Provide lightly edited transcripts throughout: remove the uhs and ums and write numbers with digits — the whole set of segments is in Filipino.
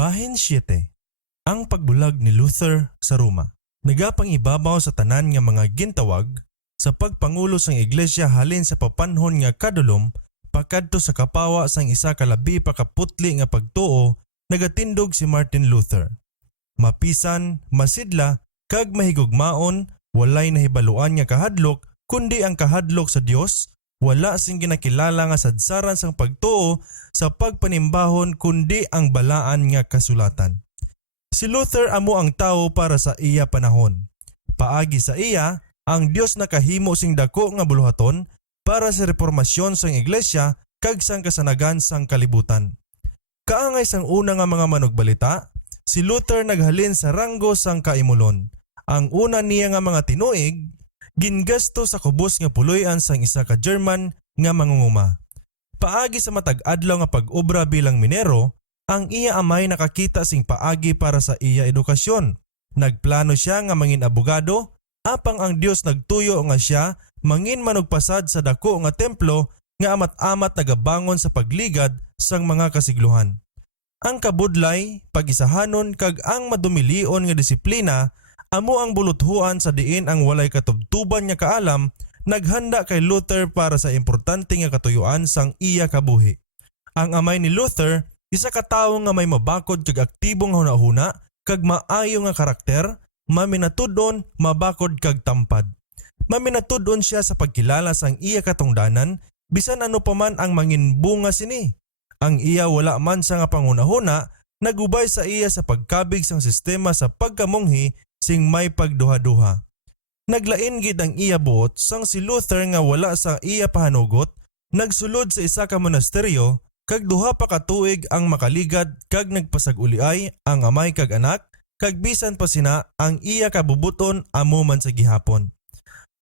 Bahin 7. Ang pagbulag ni Luther sa Roma. Nagapangibabaw sa tanan nga mga gintawag sa pagpangulo sang iglesia halin sa papanhon nga kadulom pakadto sa kapawa sang isa ka labi pa kaputli nga pagtuo nagatindog si Martin Luther. Mapisan, masidla, kag mahigugmaon, walay nahibaluan nga kahadlok kundi ang kahadlok sa Dios, wala sing ginakilala nga sadsaran sang pagtuo sa pagpanimbahon kundi ang balaan nga kasulatan. Si Luther amo ang tao para sa iya panahon. Paagi sa iya, ang Dios nakahimo sing dako nga buluhaton para sa reformasyon sang iglesia kag sang kasanagan sang kalibutan. Kaangay sang una nga mga manugbalita, si Luther naghalin sa ranggo sang kaimulon. Ang una niya nga mga tinuig, gingasto sa kubos nga puloy-an sang isa ka German nga mangunguma. Paagi sa matag-adlaw nga pag-obra bilang minero, ang iya amay nakakita sing paagi para sa iya edukasyon. Nagplano siya nga mangin abogado, apang ang Dios nagtuyo nga siya mangin manugpasad sa dako nga templo nga amat-amat nagabangon sa pagligad sang mga kasigluhan. Ang kabudlay, pag-isahanon kag ang madumilion nga disiplina amo ang buluthuan sa diin ang walay katubtuban nga kaalam naghanda kay Luther para sa importante nga katuyuan sang iya kabuhi. Ang amay ni Luther, isa ka tawo nga may mabakod kag aktibong hunahuna kag maayo nga karakter, maminatudon, mabakod kag tampad. Maminatudon siya sa pagkilala sang iya katungdanan bisan ano pa man ang manginbunga sini. Ang iya wala man sa nga pangunahuna nagubay sa iya sa pagkabig sang sistema sa pagkamunghi sing may pagduha-duha. Naglain gid ang iya buot sang si Luther nga wala sa iya pahanugot, nagsulod sa isa ka monasteryo kag duha pa ka tuig ang makaligad kag nagpasag-uliay ang amay kag anak kag bisan pa sina ang iya kabubuton amo man sa gihapon.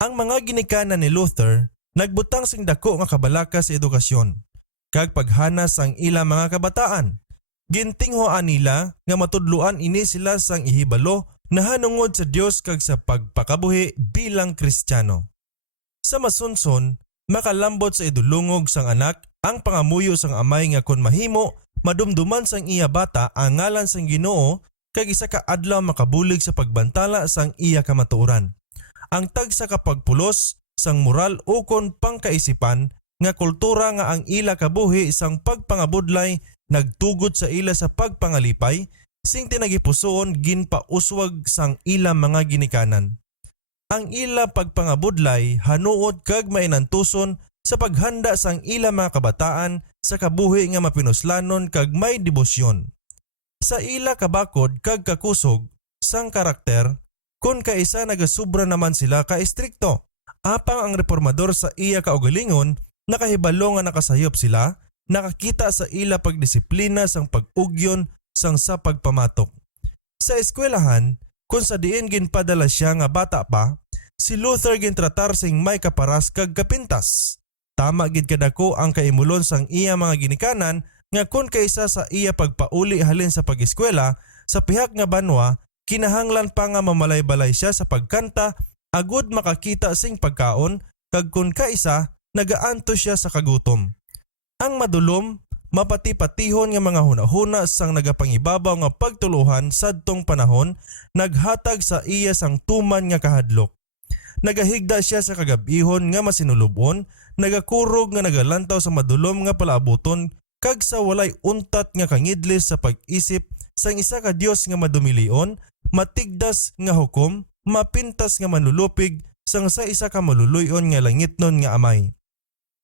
Ang mga ginikanan ni Luther nagbutang sing dako nga kabalaka sa edukasyon kag paghanas ang ilang mga kabataan. Gintinghoan nila nga matudluan ini sila sang ihibalo nahanungod sa Dios kag sa pagpakabuhi bilang Kristiyano. Sa masunson, makalambot sa idulungog sang anak ang pangamuyo sang amay nga kon mahimo madumduman sang iya bata ang ngalan sang Ginoo kag isa ka adlaw makabulig sa pagbantala sang iya kamatuoran. Ang tagsa ka pagpulos sang moral ukon pangkaisipan nga kultura nga ang ila kabuhi sang pagpangabudlay nagtugot sa ila sa pagpangalipay sing tinagipusoon ginpauswag sang ila mga ginikanan. Ang ila pagpangabudlay hanuot kag mainantuson sa paghanda sang ila mga kabataan sa kabuhi nga mapinuslanon kag may debosyon. Sa ila kabakod kag kakusog sang karakter kun kaisa nagasubra naman sila ka istrikto. Apang ang reformador sa iya kaugalingon nakahibalo nga nakasayop sila, nakakita sa ila pagdisiplina sang pag-ugyon sang sa pagpamatok. Sa eskwelahan, kung sa diin ginpadala siya nga bata pa, si Luther gintratar sing may kaparas kag kapintas. Tama gid kadako ang kaimulon sang iya mga ginikanan nga kun kaysa sa iya pagpauli halin sa pag-eskwela, sa pihak nga banwa, kinahanglan pa nga mamalay-balay siya sa pagkanta agud makakita sing pagkaon kag kun kaisa nagaanto siya sa kagutom. Ang madulom, mapati-patihon nga mga hunahuna sang nagapangibabaw nga pagtuluhan sadtong panahon naghatag sa iya sang tuman nga kahadlok. Nagahigda siya sa kagabihon nga masinulubon, nagakurog nga nagalantaw sa madulom nga palaabuton kag sa walay untat nga kangidlis sa pag-isip sang isa ka Dios nga madumilion, matigdas nga hukom, mapintas nga manlulupig sang sa isa ka maluluyon nga langitnon nga amay.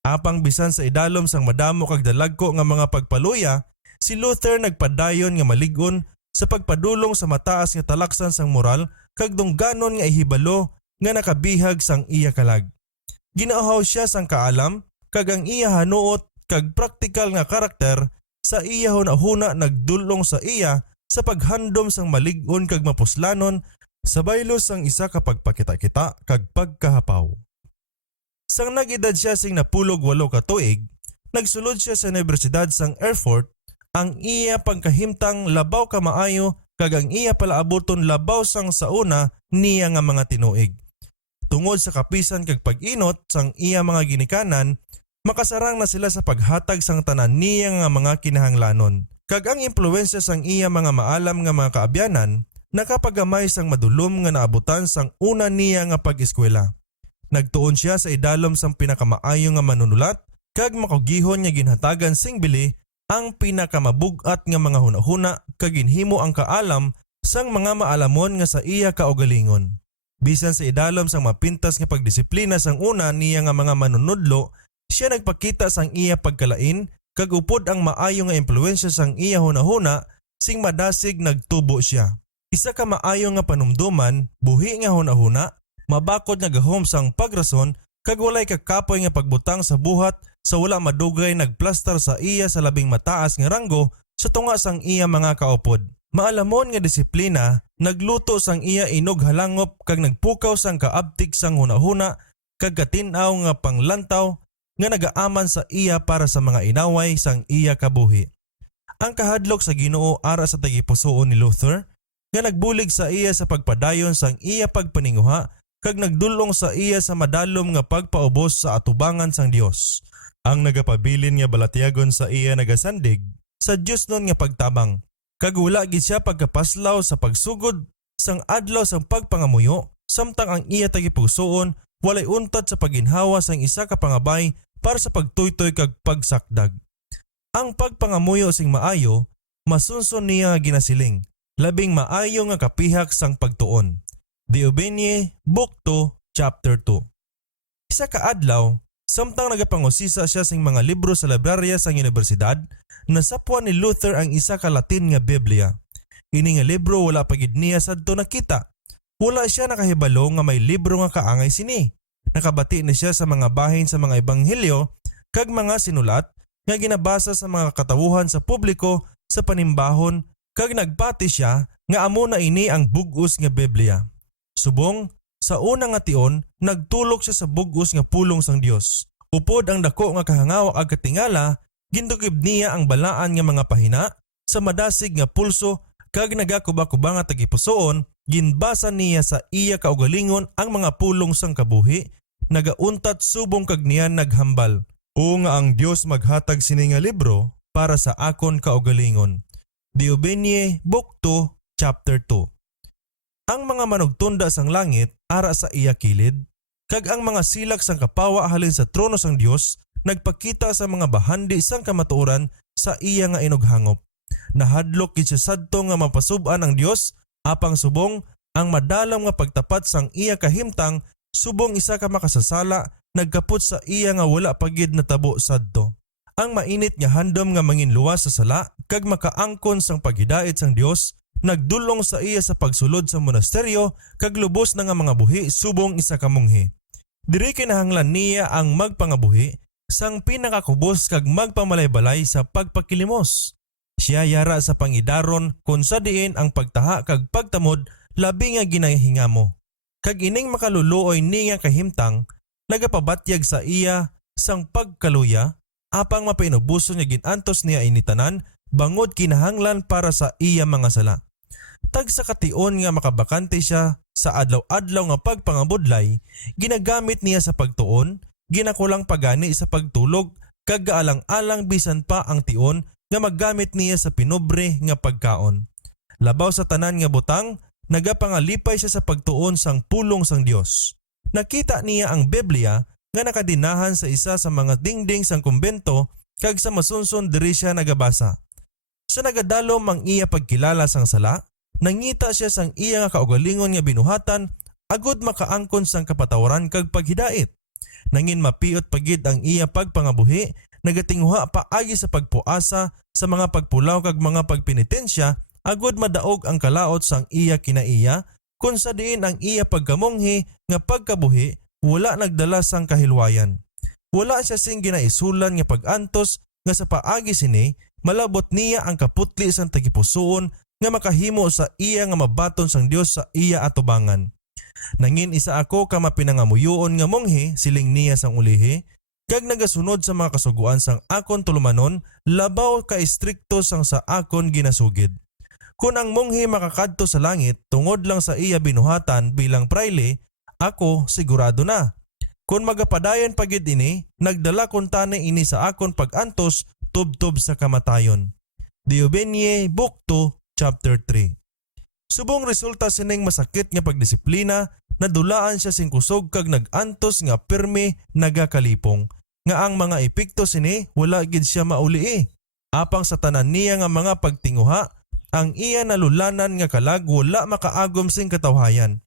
Apang bisan sa idalom sang madamo kag dalagko nga mga pagpaluya, si Luther nagpadayon nga malig-on sa pagpadulong sa mataas nga talaksan sang moral kag dungganon nga ihibalo nga nakabihag sang iya kalag. Ginauhaw siya sang kaalam kag ang iya hanuot kag praktikal nga karakter sa iya hunahuna nagdulong sa iya sa paghandom sang malig-on kag mapuslanon sa baylo sang isa ka pagpakita-kita kag pagkahapaw. Sang nag-edad siya sing napulog 8 ka tuig, nagsulod siya sa Universidad sang Erfurt. Ang iya pagkahimtang labaw ka maayo kag ang iya palaaboton labaw sang sauna niya nga mga tinuig. Tungod sa kapisan kag pag-inot sang iya mga ginikanan, makasarang na sila sa paghatag sang tanan niya nga mga kinahanglanon. Kag ang impluwensya sang iya mga maalam nga mga kaabyanan nakapagamay sang madulom nga naabutan sang una niya nga pag-eskwela. Nagtuon siya sa idalom sang pinakamaayo nga manunulat kag makugihon nga ginhatagan sing bili ang pinakamabug-at nga mga hunahuna kag ginhimo ang kaalam sang mga maalamon nga sa iya kaugalingon. Bisan sa idalom sang mapintas nga pagdisiplina sang una niya nga mga manunudlo, siya nagpakita sang iya pagkalain kag upod ang maayo nga impluwensya sang iya hunahuna sing madasig nagtubo siya. Isa ka maayo nga panumduman, buhi nga hunahuna, mabakod nga gahom sang pagrason kag walay kakapoy nga pagbutang sa buhat sa wala madugay nagplastar sa iya sa labing mataas nga ranggo sa tunga sang iya mga kaupod. Maalamon nga disiplina, nagluto sang iya inog halangop kag nagpukaw sang kaabtik sang hunahuna kag katinaw nga panglantaw nga nagaaman sa iya para sa mga inaway sang iya kabuhi. Ang kahadlok sa Ginoo ara sa tagipusoon ni Luther nga nagbulig sa iya sa pagpadayon sang iya pagpaninguha kag nagdulong sa iya sa madalom nga pagpaubos sa atubangan sang Dios. Ang nagapabilin nga balatyagon sa iya nagasandig sa Dios nun nga pagtabang. Kag wala gid siya pagkapaslaw sa pagsugod sang adlaw sang pagpangamuyo samtang ang iya tagipusoon walay untat sa paginhawa sang isa ka pangabay para sa pagtuytoy kag pagsakdag. Ang pagpangamuyo sing maayo masunson niya ginasiling. Labing maayo nga kapihak sang pagtuon. Diobenie, Book 2, Chapter 2. Isa ka adlaw, samtang nagapangusisa siya sing mga libro sa librarya sang universidad, nasapwa ni Luther ang isa ka Latin nga Biblia. Ini nga libro wala pagid niya sadto nakita. Wala siya nakahibalo nga may libro nga kaangay sini. Nakabati na siya sa mga bahin sa mga ebanghelyo kag mga sinulat nga ginabasa sa mga katawuhan sa publiko sa panimbahon kag nagpati siya nga amo na ini ang bug-os nga Biblia. Subong, sa una nga tion, nagtulok siya sa bug-os nga pulong sang Dios. Upod ang dako nga kahangawak ag katingala, gindugib niya ang balaan nga mga pahina sa madasig nga pulso kag nagakuba-kuba nga tagipusoon, ginbasa niya sa iya kaugalingon ang mga pulong sang kabuhi, nagauntat subong kag niya naghambal. O nga ang Dios maghatag sini nga libro para sa akon kaugalingon. Diobenie, Book 2, Chapter 2. Ang mga manugtunda sang langit ara sa iya kilid, kag ang mga silak sang kapawa halin sa trono sang Dios nagpakita sa mga bahandi sang kamatuoran sa iya nga inughangop. Nahadlok gid siya sadto nga mapasub-an ang Dios apang subong ang madalam nga pagtapat sang iya kahimtang subong isa ka makasasala nagkaput sa iya nga wala pagid natabo sadto. Ang mainit nga handom nga manginluwas sa sala kag makaangkon sang paghidait sang Dios nagdulong sa iya sa pagsulod sa monasteryo kag lubos na nga mga buhi subong isa ka monghe. Diri kinahanglan niya ang magpangabuhi sang pinakakubos kag magpamalay-balay sa pagpakilimos. Siya yara sa pangidaron kung sa diin ang pagtaha kag pagtamod labi nga ginahingamo. Kag ining makaluluoy niya kahimtang nagapabatyag sa iya sang pagkaluya apang mapainubuson nga ginantos niya initanan bangod kinahanglan para sa iya mga sala. Tag sa kation nga makabakante siya sa adlaw-adlaw nga pagpangabudlay, ginagamit niya sa pagtuon, ginakulang pagani sa pagtulog, kag gaalang-alang bisan pa ang tion nga maggamit niya sa pinobre nga pagkaon. Labaw sa tanan nga butang, nagapangalipay siya sa pagtuon sang pulong sang Dios. Nakita niya ang Biblia nga nakadinahan sa isa sa mga dingding sang kumbento kag sa masunson diri siya nagabasa. Sa nagadalom ang iya pagkilala sang sala, nangita siya sang iya nga kaugalingon nga binuhatan agud makaangkon sang kapatawaran kag paghidait. Nangin mapiot pagid ang iya pagpangabuhi, nagatinguha paagi sa pagpuasa sa mga pagpulaw kag mga pagpenitensya agud madaog ang kalaot sang iya kinaiya kun sa diin ang iya pagkamonghi nga pagkabuhi wala nagdala sang kahilwayan. Wala siya sing ginaisulan nga pag-antos nga sa paagi sini malabot niya ang kaputli sang tagipusoon nga makahimo sa iya nga mabaton sang Dios sa iya atubangan. Nangin isa ako ka mapinangamuyoon nga monghe siling niya sang ulihi kag nagasunod sa mga kasuguan sang akon tulumanon labaw ka istrikto sang sa akon ginasugid. Kung ang monghe makakadto sa langit tungod lang sa iya binuhatan bilang praile, ako sigurado na. Kung magapadayon pagid ini, nagdala kun tani ini sa akon pag-antos tubtob sa kamatayon. Diobenie Book 2, Chapter 3. Subong resulta sining masakit nga pagdisiplina, nadulaan siya sing kusog kag nag-antos nga pirmi nagakalipong, nga ang mga epekto sini wala gid siya maulii. Apang sa tanan niya nga mga pagtinguha, ang iya nalulanan nga kalag wala makaagom sing katawhayan.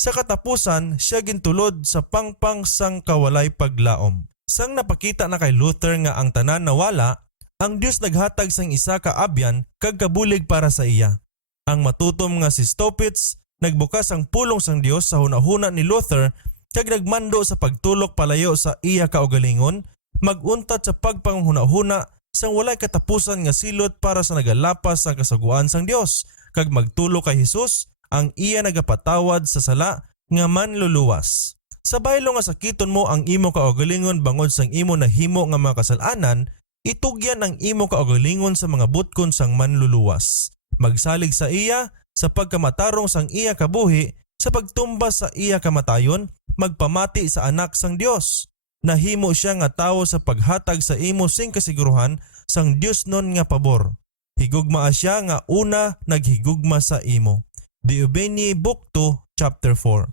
Sa katapusan, siya gintulod sa pangpang sang kawalay paglaom. Sang napakita na kay Luther nga ang tanan nawala, ang Dios naghatag sang isa ka abyan kag kabulig para sa iya. Ang matutom nga si Staupitz nagbukas ang pulong sang Dios sa hunahuna ni Luther kag nagmando sa pagtulok palayo sa iya kaugalingon, maguntat sa pagpanghunahuna sang walay katapusan nga silot para sa nagalapas sang kasaguan sang Dios, kag magtulo kay Hesus ang iya nagapatawad sa sala nga manluluwas. Sa baylo nga sakiton mo ang imo kaugalingon bangod sang imo nahimo nga mga kasalanan, itugyan ang imo kaugalingon sa mga butkon sang manluluwas. Magsalig sa iya sa pagkamatarong sang iya kabuhi, sa pagtumbas sa iya kamatayon, magpamati sa anak sang Dios. Nahimo siya nga tawo sa paghatag sa imo sing kasiguruhan sang Dios non nga pabor. Higugma siya nga una naghigugma sa imo. Diobenie Book 2, Chapter 4.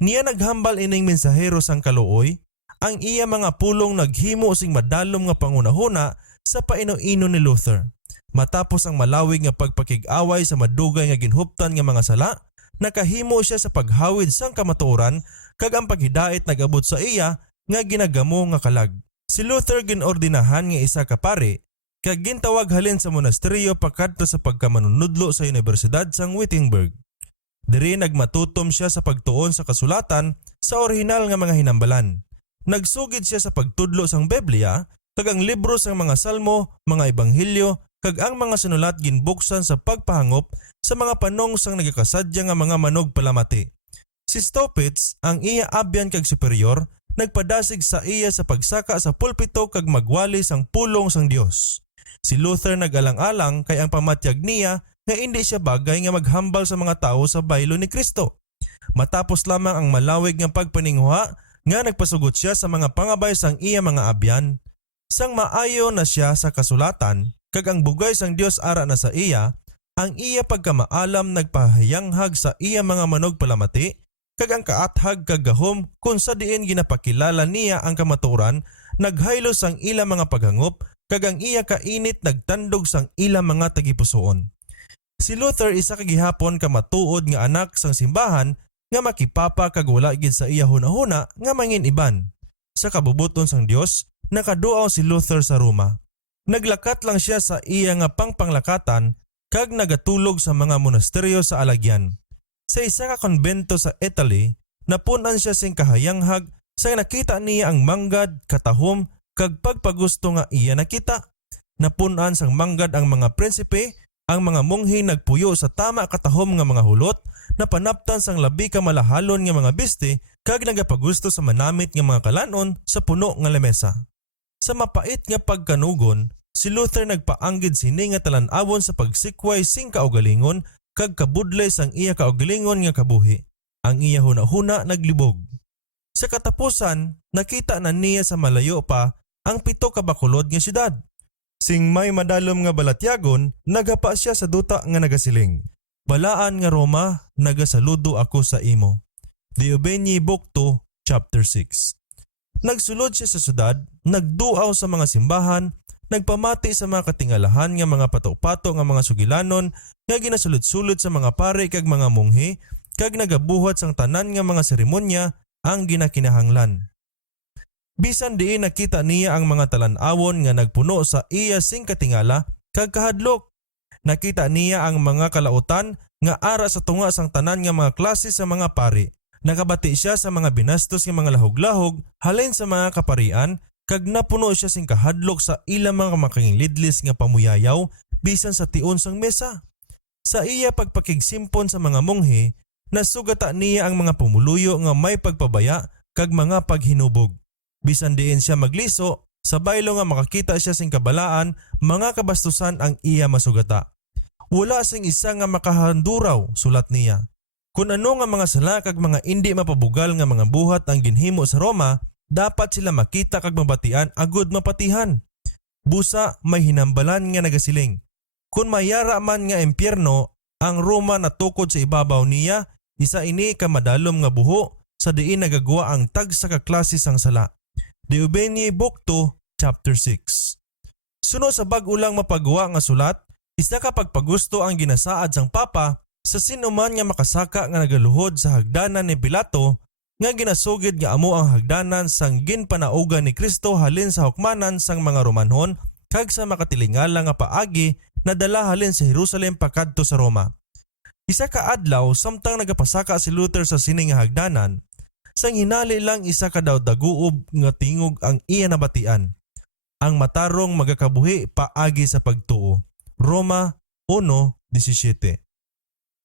Niya naghambal ining mensahero sang kaluoy, ang iya mga pulong naghimo sing madalom nga pangunahuna sa paino-ino ni Luther. Matapos ang malawig nga pagpakig-away sa madugay nga ginhuptan nga mga sala, nakahimo siya sa paghawid sang kamatuoran kag ang paghidait nagabot sa iya nga ginagamo nga kalag. Si Luther ginordinahan nga isa ka pari kag gintawag halin sa monasteryo pakadto sa pagkamanunudlo sa Universidad sang Wittenberg. Diri nagmatutom siya sa pagtuon sa kasulatan sa orihinal nga mga hinambalan. Nagsugid siya sa pagtudlo sang Biblia kag ang libro sang mga salmo, mga ebanghelyo kag ang mga sinulat ginbuksan sa pagpahangop sa mga panong sang nagakasadya nga mga manog palamati. Si Staupitz, ang iya abyan kag superior, nagpadasig sa iya sa pagsaka sa pulpito kag magwali sang pulong sang Dios. Si Luther nag-alang-alang kay ang pamatyag niya nga hindi siya bagay nga maghambal sa mga tao sa baylo ni Kristo. Matapos lamang ang malawig nga pagpaninguha, nga nagpasugot siya sa mga pangabay sang iya mga abyan. Sang maayo na siya sa kasulatan, kag ang bugay sang Dios ara na sa iya, ang iya pagkamaalam nagpahayanghag sa iya mga manog palamati, kag ang kaathag kag gahom kung sa diin ginapakilala niya ang kamatuoran, naghaylo sang ila mga paghangop, kag ang iya kainit nagtandog sang ila mga tagipusoon. Si Luther isa ka gihapon ka matuod nga anak sang simbahan nga makipapa kag wala gid sa iya hunahuna nga mangin-iban. Sa kabubuton sang Dios, nakaduaw si Luther sa Roma. Naglakat lang siya sa iya nga pangpanglakatan kag nagatulog sa mga monasteryo sa alagyan. Sa isa ka konbento sa Italy, napunan siya sing kahayanghag sa nakita niya ang manggad, katahom kag pagpagusto nga iya nakita. Napunan sang manggad ang mga prinsipe, ang mga monghe nagpuyo sa tama katahom nga mga hulot, napanaptan sang labi ka malahalon nga mga biste kag nagapagusto sa manamit nga mga kalanon sa puno nga lamesa. Sa mapait nga pagkanugon, si Luther nagpaanggid sini nga talan-awon sa pagsikway sing kaugalingon kag kabudlay sang iya kaugalingon nga kabuhi. Ang iya hunahuna naglibog. Sa katapusan, nakita na niya sa malayo pa ang 7 ka bakulod nga syudad. Sing may madalom nga balatyagon, nagapa siya sa duta nga nagasiling. Balaan nga Roma, nagasaludo ako sa imo. Diobenie Book 2, Chapter 6. Nagsulod siya sa syudad, nagduaw sa mga simbahan, nagpamati sa mga katingalahan nga mga pato-pato nga mga sugilanon nga ginasulod-sulod sa mga pare kag mga monghe kag nagabuhat sang tanan nga mga seremonya ang ginakinahanglan. Bisan diin nakita niya ang mga talan-awon nga nagpuno sa iya sing katingala kag kahadlok. Nakita niya ang mga kalautan nga ara sa tunga sang tanan nga mga klase sa mga pari. Nakabati siya sa mga binastos nga mga lahog-lahog halin sa mga kaparian kag napuno siya sing kahadlok sa ilang mga makangilidlis nga pamuyayaw bisan sa tion sang mesa. Sa iya pagpakigsimpon sa mga monghe, nasugata niya ang mga pumuluyo nga may pagpabaya kag mga paghinubog. Bisan diin siya magliso, sa baylo nga makakita siya sing kabalaan, mga kabastusan ang iya masugata. Wala sing isa nga makahanduraw, sulat niya. Kung ano nga mga sala kag mga indi mapabugal nga mga buhat ang ginhimo sa Roma, dapat sila makita kag mabatian agud mapatihan. Busa may hinambalan nga nagasiling. Kung mayara man nga impyerno, ang Roma natukod sa ibabaw niya, isa ini ka madalom nga buho sa diin nagagawa ang tagsa ka klase sang sala. Deuteronomy Book 2, Chapter 6. Sunod sa bag-o lang mapagawa nga sulat, isa ka pagpagusto ang ginasaad sang Papa sa sinuman nga makasaka nga nagaluhod sa hagdanan ni Pilato nga ginasugid nga amo ang hagdanan sang ginpanaugan ni Kristo halin sa hukmanan sang mga Romanhon kag sa makatilingala nga paagi na dala halin sa Jerusalem pakadto sa Roma. Isa ka adlaw samtang nagapasaka si Luther sa sining nga hagdanan, sang hinali lang isa ka daw daguob nga tingog ang iya nabatian. Ang matarong magakabuhi paagi sa pagtuo. Roma 1:17.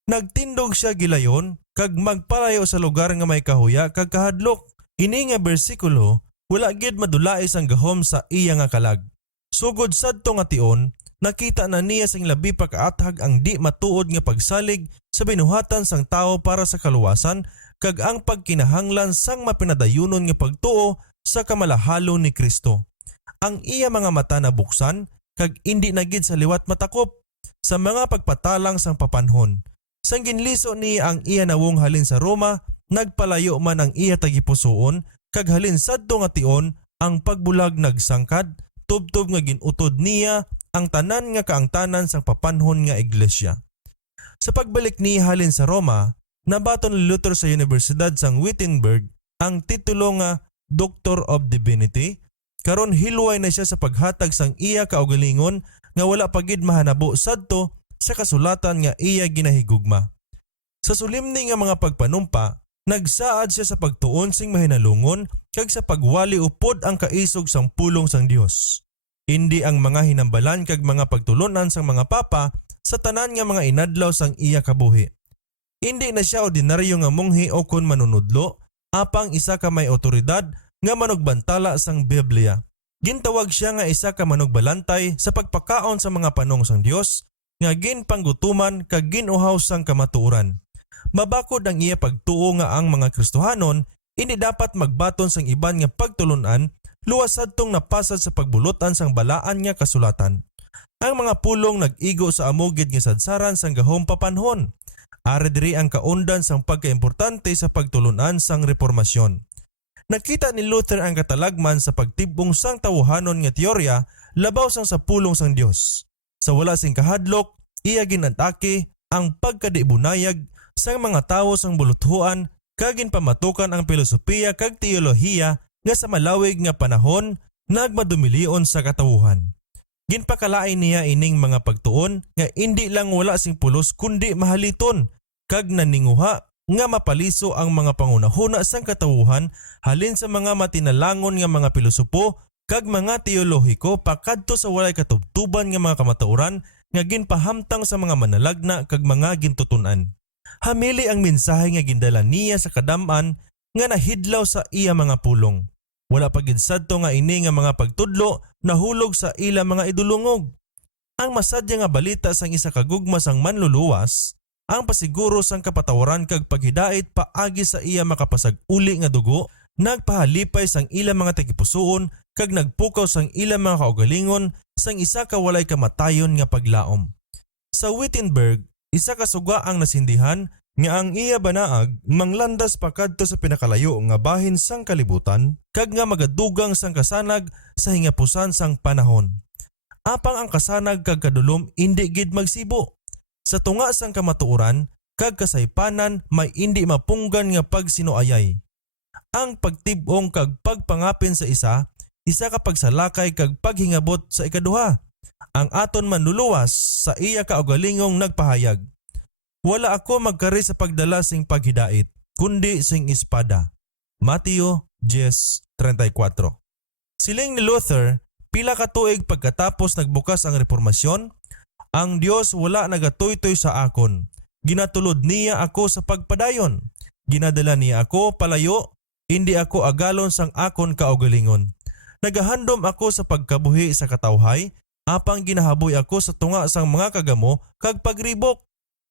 Nagtindog siya gilayon kag magpalayo sa lugar nga may kahuya kag kahadlok. Ini nga bersikulo wala gid madulais ang gahom sa iya nga kalag. Sugod sadto nga tion, nakita na niya sing labi pa kaathag ang di matuod nga pagsalig sa binuhatan sang tao para sa kaluwasan kag ang pagkinahanglan sang mapinadayunon nga pagtuo sa kamalahalo ni Kristo. Ang iya mga mata nabuksan kag indi na gid sa liwat matakop sa mga pagpatalang sang papanhon. Sang ginliso niya ang iya nawong halin sa Roma, nagpalayo man ang iya tagipusoon kag halin sadto nga tion ang pagbulag nagsangkad, tubtob nga ginutod niya ang tanan nga kaangtanan sang papanhon nga iglesia. Sa pagbalik niya halin sa Roma, nabaton ni Luther sa Universidad sang Wittenberg ang titulo nga Doctor of Divinity. Karon hilway na siya sa paghatag sang iya kaugalingon nga wala pagid mahanabo sadto sa kasulatan nga iya ginahigugma. Sa sulimni nga mga pagpanumpa, nagsaad siya sa pagtuon sing mahinalungon kag sa pagwali upod ang kaisog sang pulong sang Dios. Hindi ang mga hinambalan kag mga pagtulunan sang mga papa sa tanan nga mga inadlaw sang iya kabuhi. Hindi na siya ordinaryo nga monghe o kon manunudlo, apang isa ka may otoridad nga manugbantala sang Biblia. Gintawag siya nga isa ka manugbalantay sa pagpakaon sa mga panong sang Dios nga ginpanggutuman kag ginuhaw sang kamatuoran. Mabakod ang iya pagtuo nga ang mga Kristohanon hindi dapat magbaton sang iban nga pagtulunan luwas sadtong napasad sa pagbulotan sang balaan nga kasulatan. Ang mga pulong nag-igo sa amugid nga sadsaran sang gahom papanhon. Ari diri ang kaundan sang pagkaimportante sa pagtulunan sang reformasyon. Nakita ni Luther ang katalagman sa pagtibong sang tawhanon nga teorya labaw sang sa pulong sang Dios. Sa wala sing kahadlok, iya ginatake ang pagkadibunayag sang mga tawo sang buluthuan kag ginpamatukan ang filosofiya kag teolohiya nga sa malawig nga panahon nagmadumilion sa katawuhan. Ginpakalain niya ining mga pagtuon nga indi lang wala sing pulos kundi mahaliton kag naninguha nga mapaliso ang mga pangunahuna sang katawuhan halin sa mga matinalangon nga mga pilosopo kag mga teolohiko pakadto sa walay katubtuban nga mga kamatauran nga ginpahamtang sa mga manalagna kag mga gintutunan. Hamili ang mensahe nga gindala niya sa kadam-an nga nahidlaw sa iya mga pulong. Wala pa gid sadto nga ini nga mga pagtudlo nahulog sa ila mga idulungog. Ang masadya nga balita sang isa ka gugma sang manluluwas, ang pasiguro sang kapatawaran kag paghidait paagi sa iya makapasag-uli nga dugo, nagpahalipay sang ila mga tagipusoon kag nagpukaw sang ila mga kaugalingon sang isa ka walay kamatayon nga paglaom. Sa Wittenberg, isa ka suga ang nasindihan nga ang iya banaag manglandas pakadto sa pinakalayo nga bahin sang kalibutan kag nga magadugang sang kasanag sa hingapusan sang panahon. Apang ang kasanag kag kadulom indi gid magsibo. Sa tunga sang kamatuoran kag kasaypanan may indi mapunggan nga pagsinuayay. Ang pagtib-ong kag pagpangapin sa isa ka pagsalakay kag paghingabot sa ikaduha. Ang aton manluluwas sa iya kaugalingong nagpahayag. Wala ako magkari sa pagdala sing paghidait, kundi sing espada. Mateo 10:34. Siling ni Luther, pila ka tuig pagkatapos nagbukas ang reformasyon, ang Dios wala nagatuytoy sa akon. Ginatulod niya ako sa pagpadayon. Ginadala niya ako palayo, hindi ako agalon sang akon kaugalingon. Nagahandom ako sa pagkabuhi sa katawhay, apang ginahaboy ako sa tunga sang mga kagamo kag pagribok.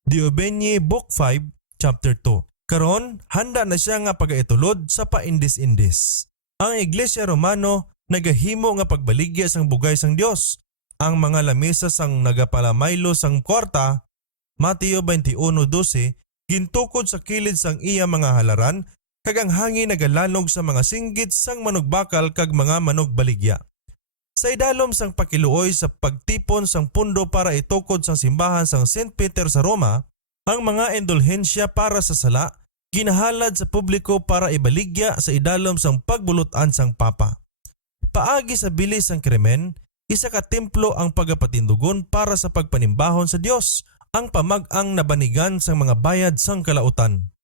Deuteronomy Book 5, Chapter 2. Karon, handa na siya nga pagaitulod sa paindis-indis. Ang Iglesia Romano nagahimo nga pagbaligya sang bugay sang Dios. ang mga lamesa sang nagapalamaylo sang kwarta, Mateo 21:12, gintukod sa kilid sang iya mga halaran, kag ang hangin nagalanog sa mga singgit sang manugbakal kag mga manugbaligya. Sa idalom sang pakiluoy sa pagtipon sang pundo para itukod sang simbahan sang St. Peter sa Roma, ang mga indulhensya para sa sala ginahalad sa publiko para ibaligya sa idalom sang pagbulutan sang Papa. Paagi sa bilis sang krimen, isa ka templo ang pagapatindugon para sa pagpanimbahon sa Dios, ang pamag-ang nabanigan sang mga bayad sang kalautan.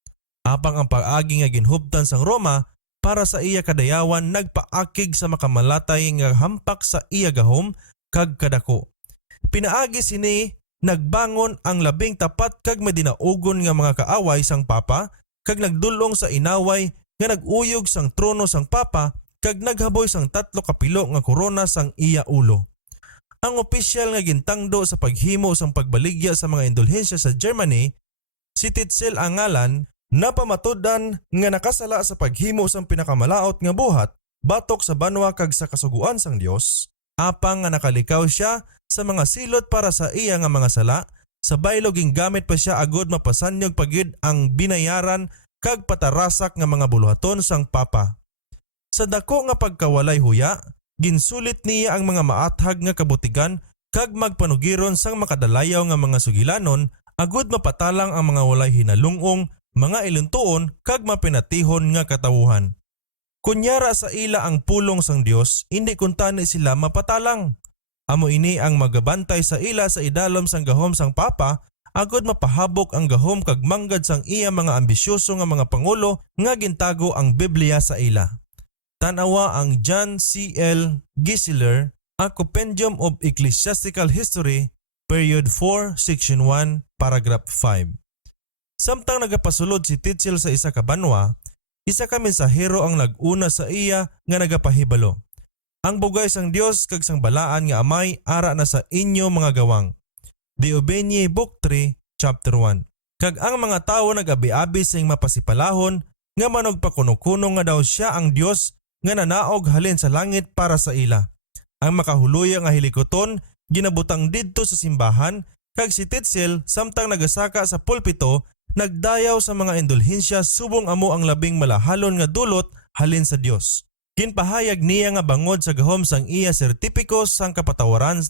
Apang ang paagi nga ginhubtan sang Roma para sa iya kadayawan nagpaakig sa makamalatay nga hampak sa iya gahom kag kadako. Pinaagi sini nagbangon ang labing tapat kag madinaugon nga mga kaaway sang Papa kag nagdulong sa inaway nga naguyog sang trono sang Papa kag naghaboy sang 3 kapilo nga korona sang iya ulo. Ang opisyal nga gintangdo sa paghimo sang pagbaligya sa mga indulhensya sa Germany, si Tetzel ang ngalan, napamatudan nga nakasala sa paghimo sang pinakamalaot nga buhat batok sa banwa kag sa kasuguan sang Dios, apang nga nakalikaw siya sa mga silot para sa iya nga mga sala, sa baylo gingamit pa siya agod mapasanyog pagid ang binayaran kag patarasak nga mga buluhaton sang Papa. Sa dako nga pagkawalay huya, ginsulit niya ang mga maathag nga kabutigan kag magpanugiron sang makadalayaw nga mga sugilanon agud mapatalang ang mga walay hinalungong, mga iluntuon kag mapinatihon nga katawuhan. Kunyara sa ila ang pulong sang Dios, hindi kuntani sila mapatalang. Amo ini ang magabantay sa ila sa idalom sang gahom sang Papa agud mapahabok ang gahom kag manggad sang iya mga ambisyoso nga mga pangulo nga gintago ang Biblia sa ila. Tanawa ang John C. L. Gisler, A Compendium of Ecclesiastical History, Period 4, Section 1, Paragraph 5. Samtang nagapasulod si Tetzel sa isa ka banwa, isa ka mensahero ang nag-una sa iya nga nagapahibalo. Ang bugay sang Dios kag sang balaan nga amay ara na sa inyo mga gawang. De Obenie Book 3, Chapter 1. Kag ang mga tawo nagabi-abi sing mapasipalahon nga manugpakuno-kuno nga daw siya ang Dios nga nanaog halin sa langit para sa ila. Ang makahuluya nga hilikoton ginabutang didto sa simbahan kag si Tetzel samtang nagasaka sa pulpito nagdayaw sa mga indulhensya subong amo ang labing malahalon nga dulot halin sa Dios. Ginpahayag niya nga bangod sa gahom sang iya sertipiko sang kapatawaran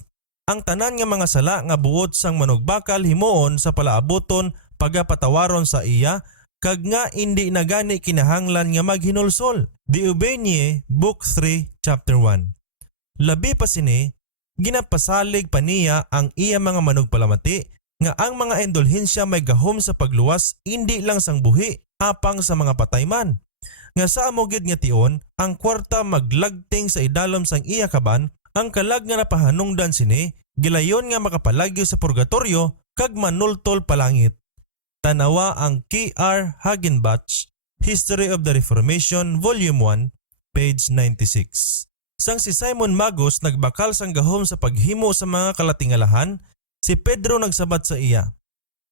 ang tanan nga mga sala nga buot sang manugbakal himuon sa palaaboton pagapatawaron sa iya kag nga indi na gani kinahanglan nga maghinulsol. De Obenie Book 3 Chapter 1. Labi pa sini, ginapasalig pa niya ang iya mga manugpalamati nga ang mga indulhensya may gahom sa pagluwas indi lang sang buhi apang sa mga patay man. Nga sa amogid nga tion, ang kwarta maglagting sa idalom sang iya kaban, ang kalag nga napahanungdan sini, gilayon nga makapalagyo sa purgatorio kag manultol palangit. Tanawa ang K.R. Hagenbach, History of the Reformation, Volume 1, page 96. Sang si Simon Magus nagbakal sang gahom sa paghimo sa mga kalatingalahan, si Pedro nagsabat sa iya,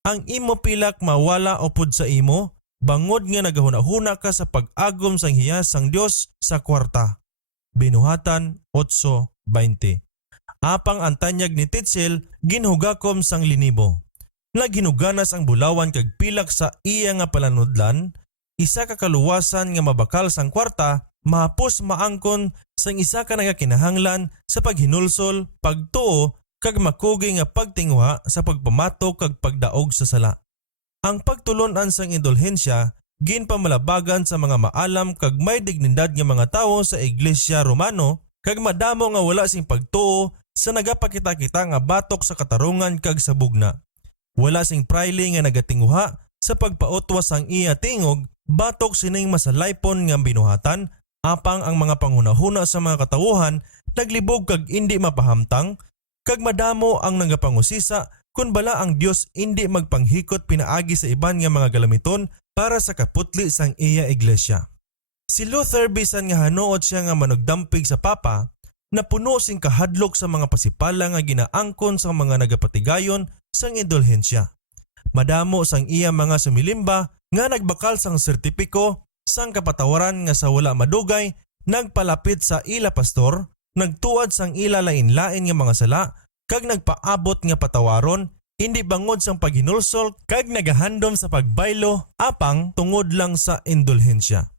ang imo pilak mawala upod sa imo, bangod nga nagahuna-huna ka sa pag-agom sang hiyas sang Dios sa kwarta. Binuhatan 8:20. Apang ang tanyag ni Tetzel ginhugakom sang linibo. Naginuganas ang bulawan kag pilak sa iya nga palanudlan, isa ka kaluwasan nga mabakal sang kwarta, mahapos maangkon sang isa ka nagakinahanglan sa paghinulsol, pagtuo kag makugi nga pagtingwa sa pagpamatok kag pagdaog sa sala. Ang pagtulonan sang indulhensya ginpamalabagan sa mga maalam kag may dignidad nga mga tawo sa Iglesia Romano kag madamo nga wala sing pagtuo sa nagapakita-kita nga batok sa katarungan kag sa bugna. Wala sing praile nga nagatinguha sa pagpautwas sang iya tingog batok sining masalaypon nga binuhatan, apang ang mga panghunahuna sa mga katawuhan naglibog kag indi mapahamtang kag madamo ang nagapangusisa kun bala ang Dios indi magpanghikot pinaagi sa iban nga mga galamiton para sa kaputli sang iya iglesia. Si Luther bisan nga hanuot siya nga manugdampig sa Papa, napuno sing kahadlok sa mga pasipala nga ginaangkon sa mga nagapatigayon sang indulhensya. Madamo sang iya mga sumilimba nga nagbakal sang sertipiko sang kapatawaran nga sa wala madugay, nagpalapit sa ila pastor, nagtuad sang ila lain-lain nga mga sala kag nagpaabot nga patawaron, hindi bangod sang paghinulsol kag nagahandom sa pagbaylo apang tungod lang sa indulhensya.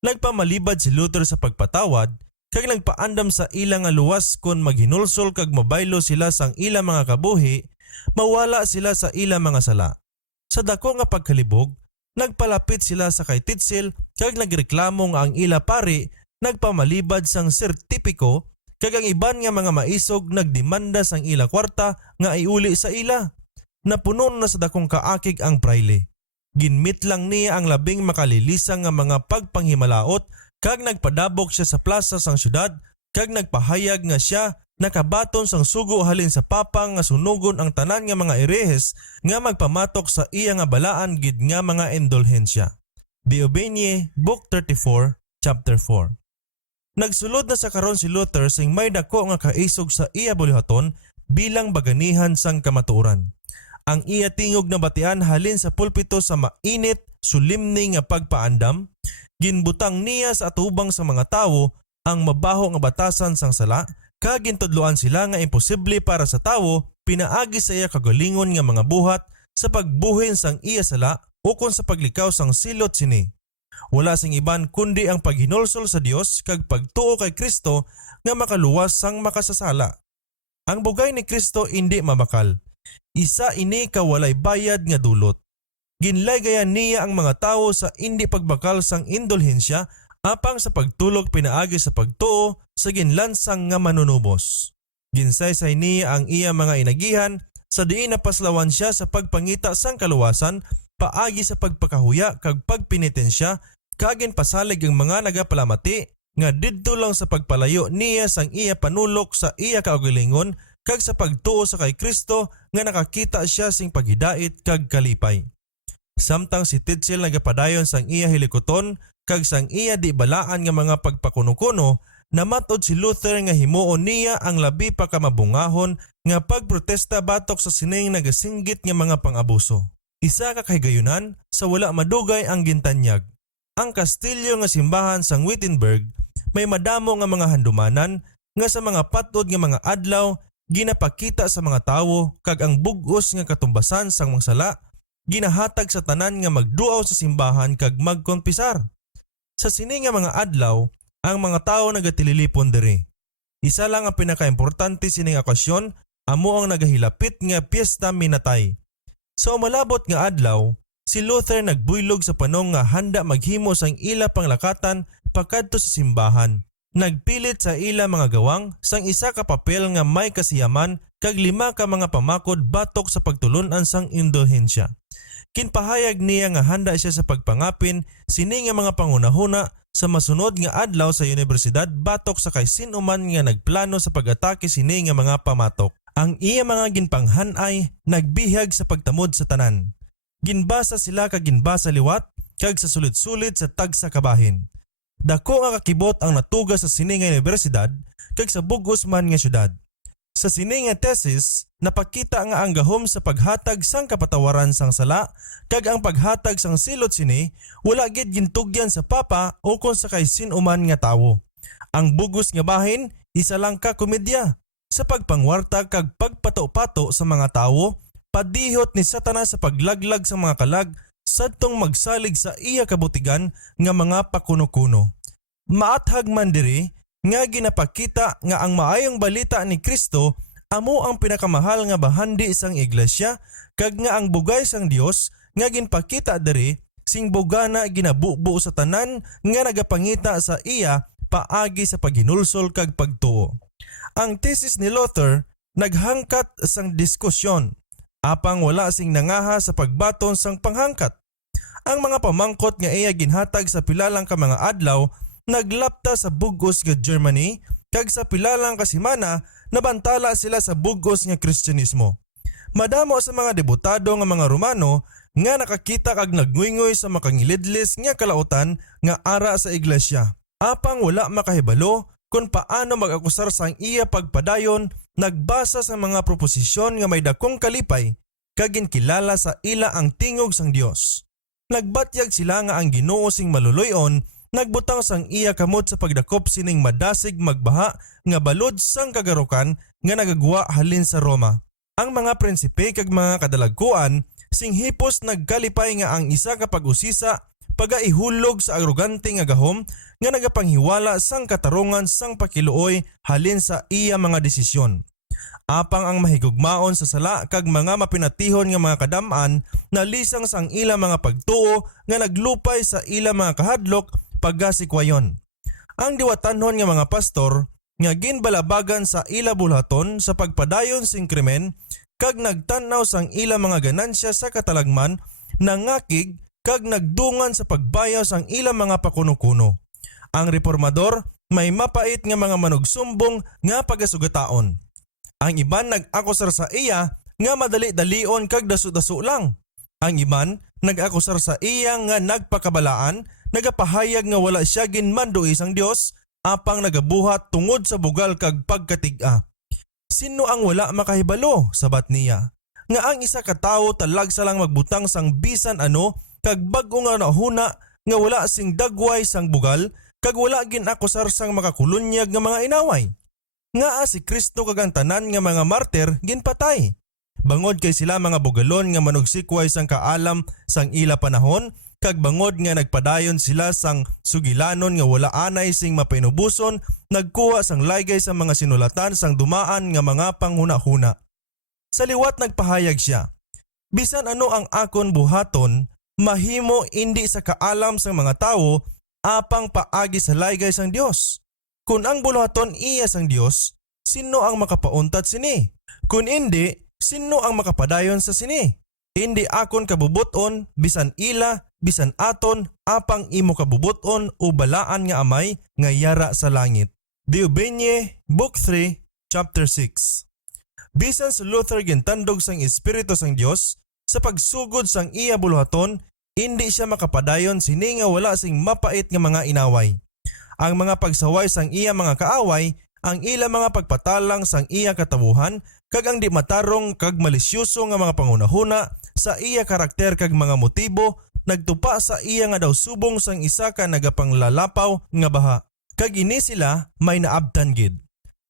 Nagpamalibad si Luther sa pagpatawad kag nagpaandam sa ilang nga luwas kon maghinulsol kag mabaylo sila sang ilang mga kabuhi, mawala sila sa ilang mga sala. Sa dako nga pagkalibog, nagpalapit sila sa kay Tetzel kag nagreklamo nga ang ila pari nagpamalibad sang sertipiko kag ang iban nga mga maisog nagdemanda sang ila kwarta nga iuli sa ila. Napuno na sa dakong kaakig ang prayle. Ginmit lang niya ang labing makalilisang nga mga pagpanghimalaot kag nagpadabok siya sa plaza sang syudad kag nagpahayag nga siya nakabaton sang sugo halin sa papa nga sunugon ang tanan nga mga erehes nga magpamatok sa iya nga balaan gid nga mga indulhensya. Diobenie, Book 34, Chapter 4. Nagsulod na sa karon si Luther sing may dako nga kaisog sa iya bulihaton bilang baganihan sang kamatuoran. Ang iya tingog na batian halin sa pulpito sa mainit, sulimning nga pagpaandam, ginbutang niya sa atubang sa mga tawo ang mabaho nga batasan sang sala, kag gintudloan sila nga imposible para sa tawo pinaagi sa iya kagalingon nga mga buhat sa pagbuhin sang iya sala ukon sa paglikaw sang silot sini. Wala sing iban kundi ang paghinulsol sa Dios kag pagtuo kay Kristo nga makaluwas sang makasasala. Ang bugay ni Kristo hindi mabakal. Isa ini kawalay bayad nga dulot. Ginlaygayan niya ang mga tawo sa hindi pagbakal sang indulhensya apang sa pagtulog pinaagi sa pagtuo sa ginlansang nga manunubos. Ginsaysay niya ang iya mga inagihan sa diin napaslawan siya sa pagpangita sang kaluwasan paagi sa pagpakahuya kag pagpenitensya kagin pasalig ang mga nagapalamati nga didto lang sa pagpalayo niya sang iya panulok sa iya kaugalingon kag sa pagtuo sa kay Kristo nga nakakita siya sing paghidait kag kalipay. Samtang si Tetzel nagapadayon sang iya hilikoton kag sang iya di balaan nga mga pagpakuno-kuno, namatod si Luther nga himuon niya ang labi pa kamabungahon nga pagprotesta batok sa sining nagasinggit nga mga pangabuso. Isa ka kay gayunan sa wala madugay ang gintanyag. Ang kastilyo nga simbahan sang Wittenberg may madamo nga mga handumanan nga sa mga patod nga mga adlaw ginapakita sa mga tawo kag ang bug-os nga katumbasan sang mga sala ginahatag sa tanan nga magduaw sa simbahan kag magkonpisar. Sa sini nga mga adlaw, ang mga tawo nagatililipon diri. Isa lang ang pinakaimportante sining okasyon, amo ang nagahilapit nga piyesta minatay. Sa umalabot nga adlaw, si Luther nagbuylog sa panong nga handa maghimo sang ila panglakatan pakadto sa simbahan. Nagpilit sa ila mga gawang sang isa ka papel nga may kasiyaman kag 5 ka mga pamakod batok sa pagtulunan sang indulhensya. Kinpahayag niya nga handa siya sa pagpangapin sini nga mga pangunahuna sa masunod nga adlaw sa universidad batok sa kay sinuman nga nagplano sa pag-atake sini nga mga pamatok. Ang iya mga ginpanghanay nagbihag sa pagtamod sa tanan. Ginbasa sila kag ginbasa liwat kag sa sulit-sulit sa tagsa kabahin. Dako nga kakibot ang natuga sa sini nga universidad kag sa bug-os man nga syudad. Sa sini nga thesis, napakita nga ang gahom sa paghatag sang kapatawaran sang sala kag ang paghatag sang silot sini wala gid gintugyan sa papa o kon sa kay sinuman nga tawo. Ang bug-os nga bahin isa lang ka komedya sa pagpangwarta kag pagpato-pato sa mga tawo, padihot ni Satanas sa paglaglag sa mga kalag sadtong magsalig sa iya kabutigan nga mga pakuno-kuno. Maathag man diri nga ginapakita nga ang maayong balita ni Kristo amo ang pinakamahal nga bahandi sang iglesia kag nga ang bugay sang Dios nga ginpakita diri sing bugana ginabubo sa tanan nga nagapangita sa iya paagi sa paghinulsol kag pagtuo. Ang thesis ni Luther naghangkat sang diskusyon apang wala sing nangaha sa pagbaton sang panghangkat. Ang mga pamangkot nga iya ginhatag sa pilalang ka mga adlaw naglapta sa bug-os nga Germany kag sa pilalang kasimana nabantala sila sa bug-os nga Kristyanismo. Madamo sa mga debutado nga mga Romano nga nakakita kag nagnguyngoy sa makangilidlis nga kalautan nga ara sa iglesia. Apang wala makahibalo kung paano mag-akusar sang iya pagpadayon, nagbasa sa mga proposisyon nga may dakong kalipay kag ginkilala sa ila ang tingog sang Dios. Nagbatyag sila nga ang Ginoo sing maluluyon nagbutang sang iya kamot sa pagdakop sining madasig magbaha nga balod sang kagarukan nga nagagwa halin sa Roma. Ang mga prinsipe kag mga kadalagkuan singhipos nagkalipay nga ang isa ka pag-usisa pagaihulog sa arogante nga gahom nga nagapanghiwala sang katarungan sang pakiluoy halin sa iya mga desisyon. Apang ang mahigugmaon sa sala kag mga mapinatihon nga mga kadam-an na lisang sang ila mga pagtuo nga naglupay sa ila mga kahadlok paggasikwayon. Ang diwatanhon nga mga pastor nga ginbalabagan sa ila bulhaton sa pagpadayon sing krimen kag nagtanaw sang ila mga ganansya sa katalagman nangakig kag nagdungan sa pagbayaw sang ila mga pakuno-kuno. Ang reformador may mapait nga mga manugsumbong nga pagasugataon. Ang iban nag-akusar sa iya nga madali-dalion kag dasu-dasu lang. Ang iban nag-akusar sa iya nga nagpakabalaan, nagapahayag nga wala siya ginmanduis ang Dios, apang nagabuhat tungod sa bugal kag pagkatig-a. Sino ang wala makahibalo, sabat niya? Nga ang isa ka tawo talagsa lang magbutang sang bisan ano kag bag-o nga nahuna nga wala sing dagway sang bugal kag wala ginakusar sang makakulunyag nga mga inaway. Nga si Kristo kag ang tanan nga mga martir ginpatay. Bangod kay sila mga bugalon nga manugsikway sang kaalam sang ila panahon kag bangod nga nagpadayon sila sang sugilanon nga wala anay sing mapainubuson, nagkuha sang laygay sa mga sinulatan sang dumaan nga mga panghuna-huna. Sa liwat nagpahayag siya, bisan ano ang akon buhaton, mahimo indi sa kaalam sang mga tawo apang paagi sa laygay sang Dios. Kung ang buluhaton iya sang Dios, sino ang makapauntat sini? Kung hindi, sino ang makapadayon sa sini? Hindi akon kabubuton, bisan ila, bisan aton, apang imo kabubuton o balaan nga amay nga yara sa langit. Diubenye, Book 3, Chapter 6. Bisan si Luther gintandog sang Espiritu sang Dios, sa pagsugod sang iya buluhaton, hindi siya makapadayon sini nga wala sing mapait nga mga inaway. Ang mga pagsaway sang iya mga kaaway, ang ila mga pagpatalang sang iya katabuhan, kag ang di matarong kag malisyoso nga mga pangunahuna sa iya karakter kag mga motibo, nagtupa sa iya nga daw subong sang isa ka nagapanglalapaw nga baha. Kag ini sila may naabtan gid.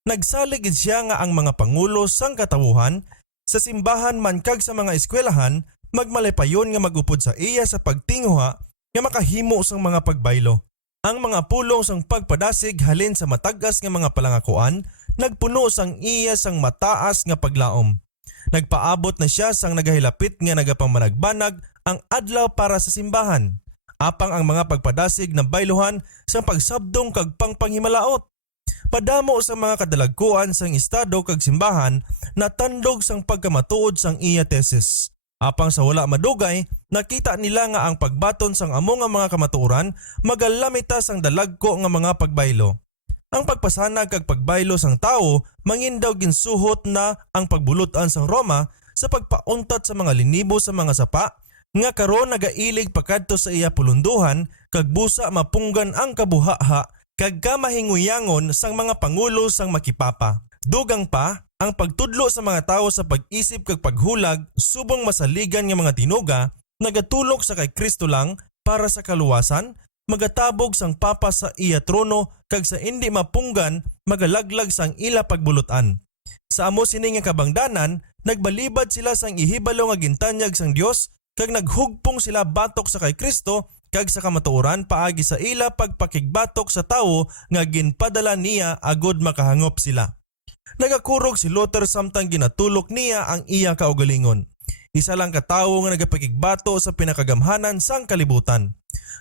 Nagsalig gid siya nga ang mga pangulo sang katabuhan sa simbahan man kag sa mga eskwelahan magmalipayon nga magupod sa iya sa pagtinguha nga makahimo sang mga pagbaylo. Ang mga pulong sang pagpadasig halin sa matagas nga mga palangakuan, nagpuno sang iya sang mataas nga paglaom. Nagpaabot na siya sang nagahilapit nga nagapammanagbanag ang adlaw para sa simbahan. Apang ang mga pagpadasig na bayluhan sang pagsabdong kag pangpanghimalaot. Padamo sa mga kadalagkuan sang estado kag simbahan natandog sang pagkamatuod sang iya tesis. Apang sa wala madugay, nakita nila nga ang pagbaton sang amo nga mga kamatuoran magalamita sang dalagko nga mga pagbaylo. Ang pagpasanag kag pagbaylo sang tao mangin daw ginsuhot na ang pagbulutan sang Roma sa pagpauntat sa mga linibo sa mga sapa nga karon nagailig pakadto sa iya pulunduhan kag busa mapunggan ang kabuhaha kag kamahinguyangon sang mga pangulo sang makipapa. Dugang pa ang pagtudlo sa mga tao sa pag-isip kag paghulag subong masaligan nga mga tinuga nagatulok sa kay Kristo lang para sa kaluwasan, magatabog sang papa sa iya trono kag sa indi mapunggan magalaglag sang ila pagbulutan. Sa amo sini nga kabangdanan, nagbalibad sila sang ihibalo nga gintanyag sang Dios kag naghugpong sila batok sa kay Kristo kag sa kamatuoran paagi sa ila pagpakigbatok sa tawo nga ginpadala niya agod makahangop sila. Nagakurog si Luther samtang ginatulok niya ang iya kaugalingon. Isa lang katawo nga nagapakigbato sa pinakagamhanan sang kalibutan.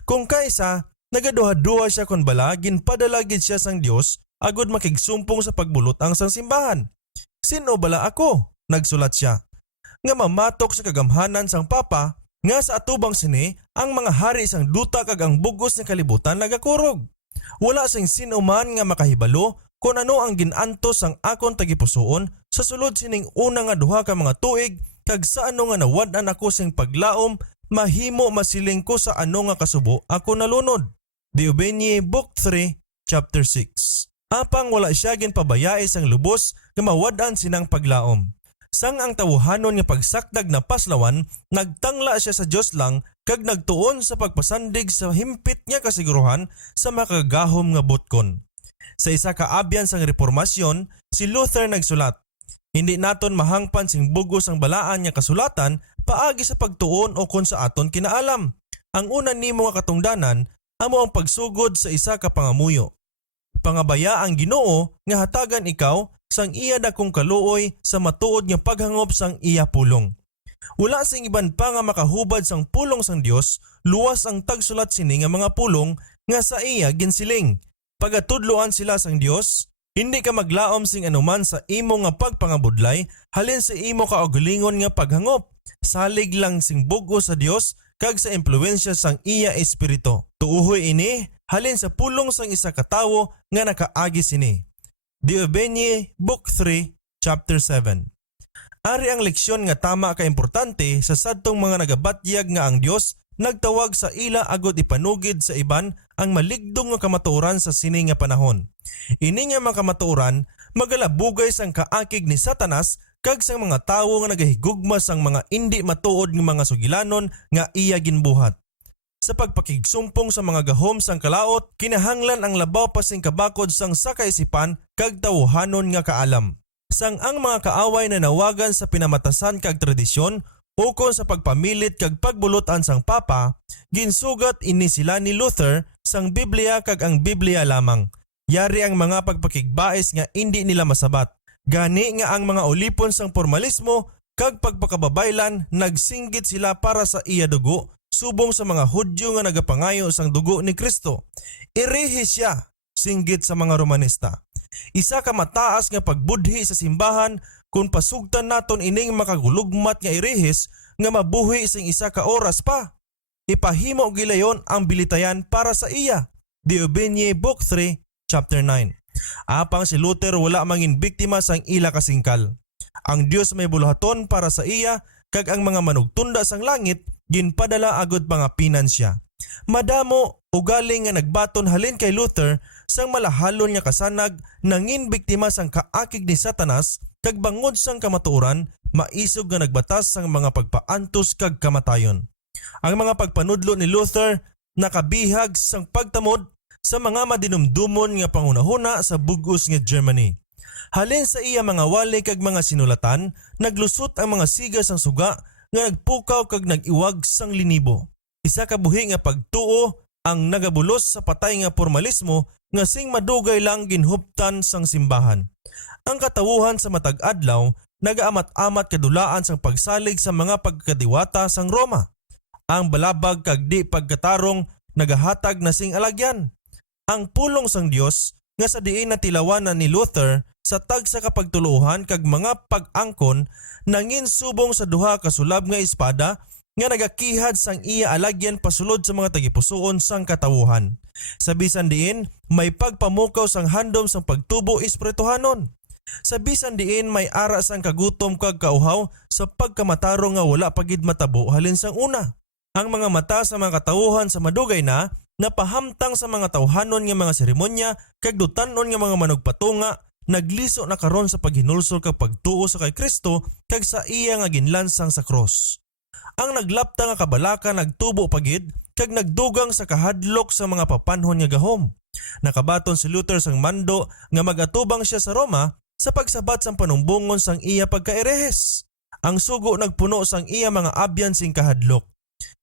Kung kaisa, nagaduha-duha siya kon bala ginpadala gid siya sang Dios agod makigsumpong sa pagbulotang sang simbahan. Sino bala ako? Nagsulat siya. Nga mamatok sa kagamhanan sang papa nga sa atubang sini ang mga hari sang duta kag ang bugos nga kalibutan nagakurog. Wala sing sino man nga makahibalo kung ano ang ginantos sang akon tagipusoon sa sulod sining una nga duha ka mga tuig kag sa ano nga nawad-an ako sing paglaom mahimo masiling ko sa ano nga kasubo ako nalunod. Diubenye, Book 3, Chapter 6. Apang wala siya ginpabayai sang lubos nga mawad-an sinang paglaom. Sang ang tawhanon nga pagsakdag na paslawan, nagtangla siya sa Dios lang kag nagtuon sa pagpasandig sa himpit nga kasiguruhan sa makagahom nga botkon. Sa isa ka abyan sang reformasyon, si Luther nagsulat, "Hindi naton mahangpan sing bugos ang balaan nga kasulatan paagi sa pagtuon o kon sa aton kinaalam. Ang una nimo nga katungdanan amo ang pagsugod sa isa ka pangamuyo. Pangabaya ang Ginoo nga hatagan ikaw sang iya dakong kaluoy sa matuod nga paghangop sang iya pulong. Wala sing iban pa nga makahubad sang pulong sang Dios, luwas ang tagsulat sini nga mga pulong nga sa iya ginsiling. Pagatudloan sila sang Dios, hindi ka maglaom sing anuman sa imo nga pagpangabudlay halin sa imo kaugalingon nga paghangop. Salig lang sing bugo sa Dios kag sa impluwensya sang iya espiritu. Tuuhoy ini halin sa pulong sang isa ka tawo nga nakaagi sini." Diobenie, Book 3, Chapter 7. Ari ang leksyon nga tama ka importante sa sadtong mga nagabatyag nga ang Dios nagtawag sa ila agod ipanugid sa iban ang maligdong nga kamatuoran sa sini nga panahon. Ini nga mga kamatuoran magalabugay sang kaakig ni Satanas kag sang mga tawo nga nagahigugma sang mga indi matuod nga mga sugilanon nga iya ginbuhat. Sa pagpakigsumpong sa mga gahom sang kalaot, kinahanglan ang labaw pa sing kabakod sang sakaisipan kag tawhanon nga kaalam. Sang ang mga kaaway na nawagan sa pinamatasan kag tradisyon ukon sa pagpamilit kag pagbulutan sang papa, ginsugat ini sila ni Luther sang Biblia kag ang Biblia lamang. Yari ang mga pagpakigbais nga indi nila masabat. Gani nga ang mga ulipon sang formalismo kag pagpakababaylan nagsinggit sila para sa iya dugo subong sa mga Hudyo nga nagapangayo sang dugo ni Kristo. Irehis siya singgit sa mga Romanista. Isa ka mataas nga pagbudhi sa simbahan kung pasugtan naton ining makagulugmat nga irehis nga mabuhi sing isa ka oras pa. Ipahimo gilayon ang bilitayan para sa iya. Diobenie, Book 3, Chapter 9. Apang si Luther wala mangin biktima sang ila kasingkal. Ang Dios may buluhaton para sa iya kag ang mga manugtunda sang langit ginpadala agud mga pinansya. Madamo ugaling nga nagbaton halin kay Luther sang malahalon nga kasanag nangin biktima sang kaakig ni Satanas kag bangod sang kamatuoran maisog nga nagbatas sang mga pagpaantos kag kamatayon. Ang mga pagpanudlo ni Luther nakabihag sang pagtamod sa mga madinumdumon nga pangunahuna sa bugos nga Germany. Halin sa iya mga wali kag mga sinulatan, naglusot ang mga siga sang suga nga nagpukaw kag nag-iwag sang linibo. Isa ka buhi nga pagtuo ang nagabulos sa patay nga formalismo nga sing madugay lang ginhuptan sang simbahan. Ang katawuhan sa matag adlaw nagaamat-amat kadulaan sang pagsalig sa mga pagkadiwata sang Roma. Ang balabag kag di pagkatarong nagahatag na sing alagyan. Ang pulong sang Dios nga sa diin natilawan ni Luther sa tag sa kapagtuluhan kag mga pag-angkon nangin subong sa duha ka sulab nga espada nga nagakihad sang iya alagyan pasulod sa mga tagipusoon sang katawuhan. Sa bisan diin may pagpamukaw sang handom sang pagtubo espirituhanon. Sa bisan diin may ara sang kagutom kag kauhaw sa pagkamatarong nga wala pagid matabo halin sang una. Ang mga mata sa mga katawuhan sa madugay na napahamtang sa mga tawhanon nga mga seremonya kag dutanon nga mga manugpatunga nagliso na karon sa paghinulsol kag pagtuo sa kay Kristo kag sa iya nga ginlansang sa cross. Ang naglapta nga kabalaka nagtubo pagid kag nagdugang sa kahadlok sa mga papanhon nga gahom. Nakabaton si Luther sang mando nga magatubang siya sa Roma sa pagsabat sang panumbungon sang iya pagkaerehes. Ang sugo nagpuno sang iya mga abyan sing kahadlok.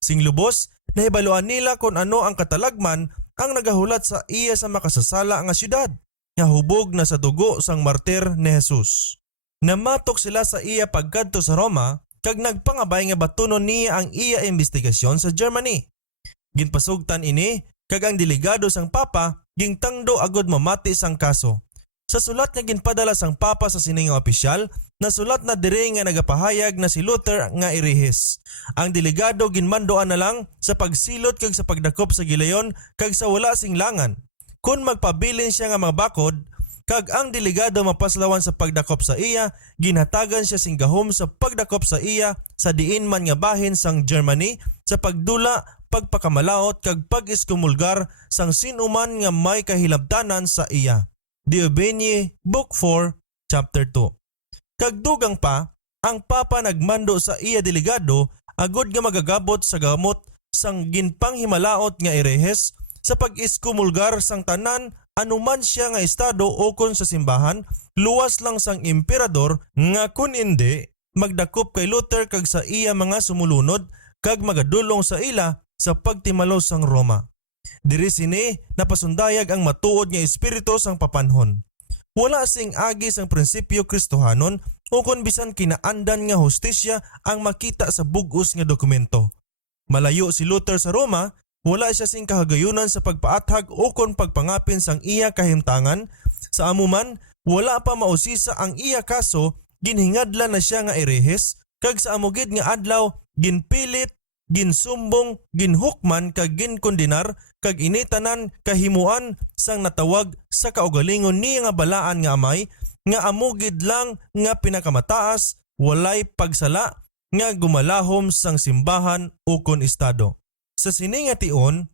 Sing lubos, nahibaluan nila kung ano ang katalagman ang nagahulat sa iya sa makasasala nga syudad, nga hubog na sa dugo sang martir ni Jesus. Namatok sila sa iya pagkadto sa Roma, kag nagpangabay nga batunon niya ang iya investigasyon sa Germany. Ginpasugtan ini, kag ang delegado sang Papa, gingtangdo agod mamati sang kaso. Sa sulat nga ginpadala sang Papa sa sining nga opisyal, na sulat na diri nga nagapahayag na si Luther nga irehis. Ang delegado ginmandoan na lang sa pagsilot kag sa pagdakop sa gilayon kag sa wala sing langan. Kung magpabilin siya nga mga bakod, kag ang delegado mapaslawan sa pagdakop sa iya, ginhatagan siya sing gahom sa pagdakop sa iya sa diin man nga bahin sang Germany sa pagdula, pagpakamalaot kag pag-iskumulgar sang sinuman nga may kahilabtanan sa iya. Diobenie, Book 4, Chapter 2. Kagdugang pa, ang Papa nagmando sa iya delegado agod nga magagabot sa gamot sang ginpanghimalaot nga erehes sa pag-iskumulgar sang tanan anuman siya nga estado o kon sa simbahan, luwas lang sang emperador nga kun indi magdakop kay Luther kag sa iya mga sumulunod kag magadulong sa ila sa pagtimalo sang Roma. Diri sini napasundayag ang matuod nga espiritu sang papanhon. Wala sing agi sang prinsipyo Kristohanon o kon bisan kinaandan nga hustisya ang makita sa bug-os nga dokumento. Malayo si Luther sa Roma, wala siya sing kahagayunan sa pagpaathag o kon pagpangapin sang iya kahimtangan. Sa amuman, wala pa mausisa ang iya kaso, ginhingadla na siya nga erehes, kag sa amugid nga adlaw, ginpilit, ginsumbong, ginhukman kag ginkondenar kag initanan kahimuan sang natawag sa kaugalingon niya nga balaan nga amay nga amugid lang nga pinakamataas, walay pagsala nga gumalahom sang simbahan o kon estado. Sa sini nga tion,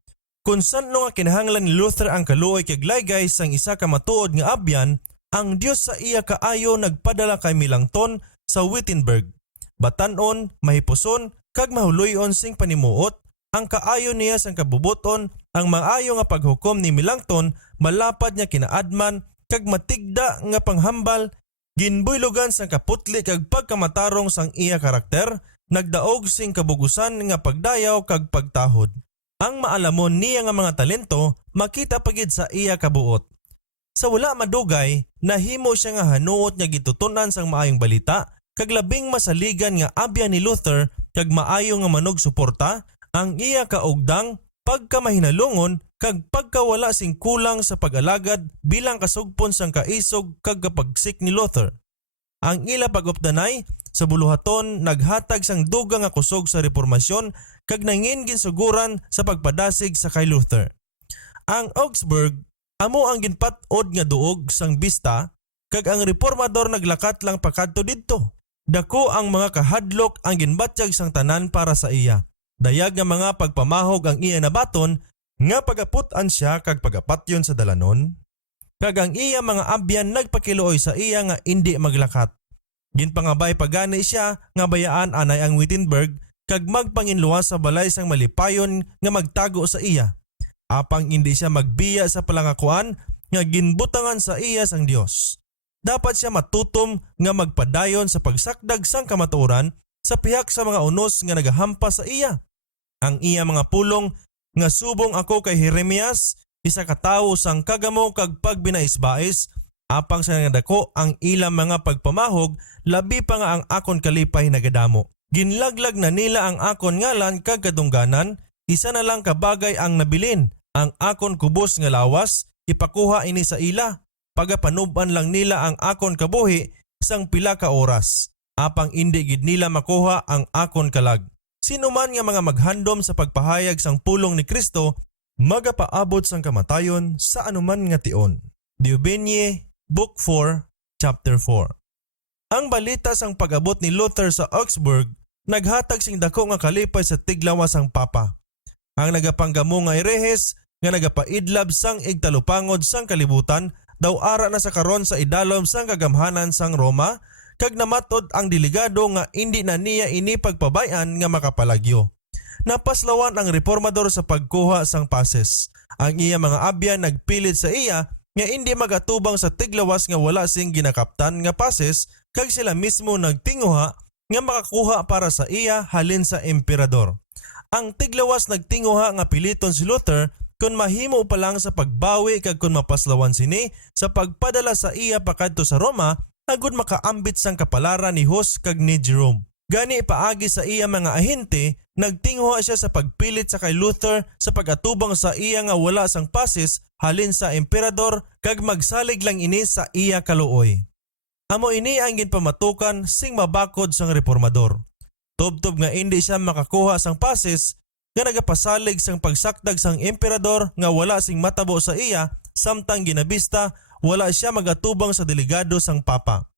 kung sanlo nga kinahanglan ni Luther ang kaluoy kag laygay sang isa ka matuod nga abyan, ang Dios sa iya kaayo nagpadala kay Melanchthon sa Wittenberg. Batanon, mahipuson, kag mahuloyon sing panimuot, ang kaayo niya sang kabubuton, ang maayo nga paghukom ni Melanchthon, malapad niya kinaadman, kag matigda nga panghambal, ginbuylogan sang kaputli kag pagkamatarong sang iya karakter, nagdaog sing kabugusan nga pagdayaw kag pagtahod. Ang maalamon niya nga mga talento, makita pagid sa iya kabuot. Sa wala madugay, nahimo siya nga hanuot nga gitutunan sang maayong balita, kag labing masaligan nga abya ni Luther kag maayo nga manog suporta, ang iya kaugdang, pagkamahinalungon kag pagkawala sing kulang sa pag-alagad bilang kasugpon sang kaisog kag kapagsik ni Luther. Ang ila pag-updanay sa buluhaton naghatag sang dugang nga kusog sa reformasyon kag nangin ginsuguran sa pagpadasig sa kay Luther. Ang Augsburg amo ang ginpat-od nga duog sang bista kag ang reformador naglakat lang pakadto didto. Dako ang mga kahadlok ang ginbatyag sang tanan para sa iya. Dayag nga mga pagpamahog ang iya nabaton nga pagaputan siya kag pagapatyon sa dalanon. Kag ang iya mga abyan nagpakiluoy sa iya nga indi maglakat. Ginpangabay pagani siya nga bayaan anay ang Wittenberg kag magpanginluwas sa balay sang malipayon nga magtago sa iya. Apang hindi siya magbiya sa palangakuan nga ginbutangan sa iya sang Dios. Dapat siya matutom nga magpadayon sa pagsakdag sang kamatuoran sa pihak sa mga unos nga nagahampas sa iya. Ang iya mga pulong nga subong ako kay Jeremias, isa ka tawo sang kagamo kag pagbinaisbais, apang sa dako ang ilang mga pagpamahog, labi pa nga ang akon kalipay nagadamo. Ginlaglag na nila ang akon ngalan kag kadungganan, isa na lang kabagay ang nabilin, ang akon kubos nga lawas, ipakuha ini sa ila. Pagapanuban lang nila ang akon kabuhi sang pila ka oras, apang indi gid nila makuha ang akon kalag. Sino man nga mga maghandom sa pagpahayag sang pulong ni Kristo, magapaabot sang kamatayon sa anuman nga tion. Diobenie, Book 4, Chapter 4. Ang balita sang pag-abot ni Luther sa Augsburg, naghatag sing dako nga kalipay sa tiglawas sang papa. Ang nagapanggamo nga erehes nga nagapaidlab sang igtalupangod sang kalibutan, daw ara na sa karon sa idalom sang kagamhanan sang Roma, kag namatod ang delegado nga indi na niya ini pagpabayan nga makapalagyo. Napaslawan ang reformador sa pagkuha sang pases. Ang iya mga abyan nagpilit sa iya nga indi magatubang sa tiglawas nga wala sing ginakaptan nga pases, kag sila mismo nagtinguha nga makakuha para sa iya halin sa emperador. Ang tiglawas nagtinguha nga piliton si Luther kung mahimo pa lang sa pagbawi kag kung mapaslawan sini sa pagpadala sa iya pakadto sa Roma, agud makaambit sang kapalaran ni Hus kag ni Jerome. Gani paagi sa iya mga ahente, nagtinguha siya sa pagpilit sa kay Luther sa pagatubang sa iya nga wala sang pases halin sa emperador kag magsalig lang ini sa iya kaluoy. Amo ini ang ginpamatukan sing mabakod sang reformador. Tubtob nga indi siya makakuha sang pases, nga nagapasalig sang pagsakdag sang emperador nga wala sing matabo sa iya, samtang ginabista wala siya magatubang sa delegado sang papa.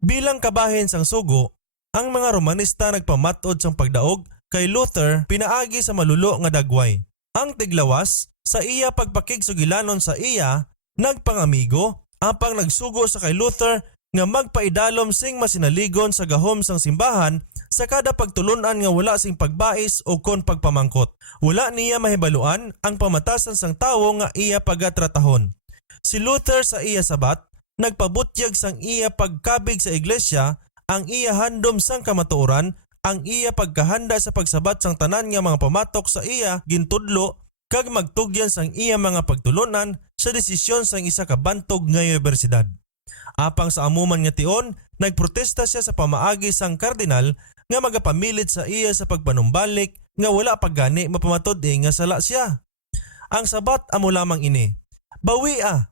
Bilang kabahin sang sugo, ang mga Romanista nagpamatod sang pagdaog kay Luther pinaagi sa malulo nga dagway. Ang tiglawas sa iya pagpakigsugilanon sa iya, nagpangamigo, apang nagsugo sa kay Luther nga magpaidalom sing masinaligon sa gahom sang simbahan sa kada pagtulunan nga wala sing pagbais o kon pagpamangkot. Wala niya mahibaluan ang pamatasan sang tawo nga iya pagatratahon. Si Luther sa iya sabat nagpabutyag sang iya pagkabig sa iglesia, ang iya handom sang kamatuoran, ang iya pagkahanda sa pagsabat sang tanan nga mga pamatok sa iya gintudlo kag magtugyan sang iya mga pagtulunan sa desisyon sang isa ka bantog nga universidad. Apang sa amuman nga tion, nagprotesta siya sa pamaagi sang kardinal nga magapamilit sa iya sa pagpanumbalik nga wala paggani mapamatod nga sala siya. Ang sabat amo lamang ini, bawi'a.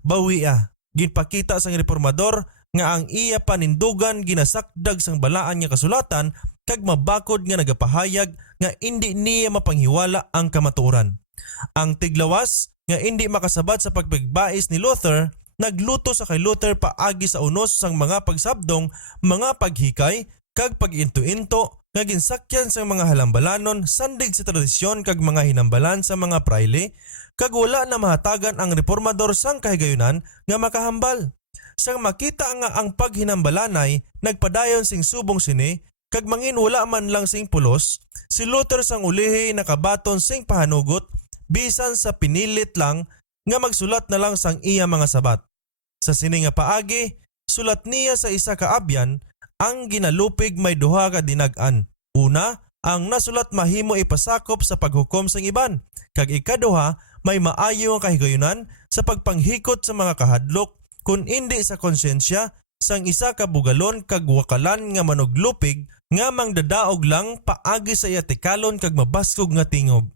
Ginpakita sang reformador nga ang iya panindugan ginasakdag sang balaan nga kasulatan kag mabakod nga nagapahayag nga indi niya mapanghiwala ang kamatuoran. Ang tiglawas nga indi makasabat sa pagpagbais ni Luther nagluto sa kay Luther paagi sa unos sang mga pagsabdong, mga paghikay kag pag-into-into nga ginsakyan sa mga halambalanon sandig sa tradisyon kag mga hinambalan sa mga praile kag wala na mahatagan ang reformador sang kahigayunan nga makahambal. Sang makita nga ang paghinambalanay nagpadayon sing subong sini kag mangin wala man lang sing pulos, si Luther sang ulihi nakabaton sing pahanugot bisan sa pinilit lang nga magsulat na lang sang iya mga sabat. Sa sini nga paagi, sulat niya sa isa ka abyan ang ginalupig may duha ka dinag-an. Una, ang nasulat mahimo ipasakop sa paghukom sang iban, kag ikaduha may maayo ang kahigayunan sa pagpanghikot sa mga kahadlok kun indi sa konsyensya sang isa ka bugalon kag wakalan nga manuglupig nga mangdadaog lang paagi sa iyatikalon kag mabaskog nga tingog.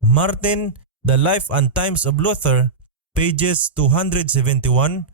Martin, The Life and Times of Luther, pages 271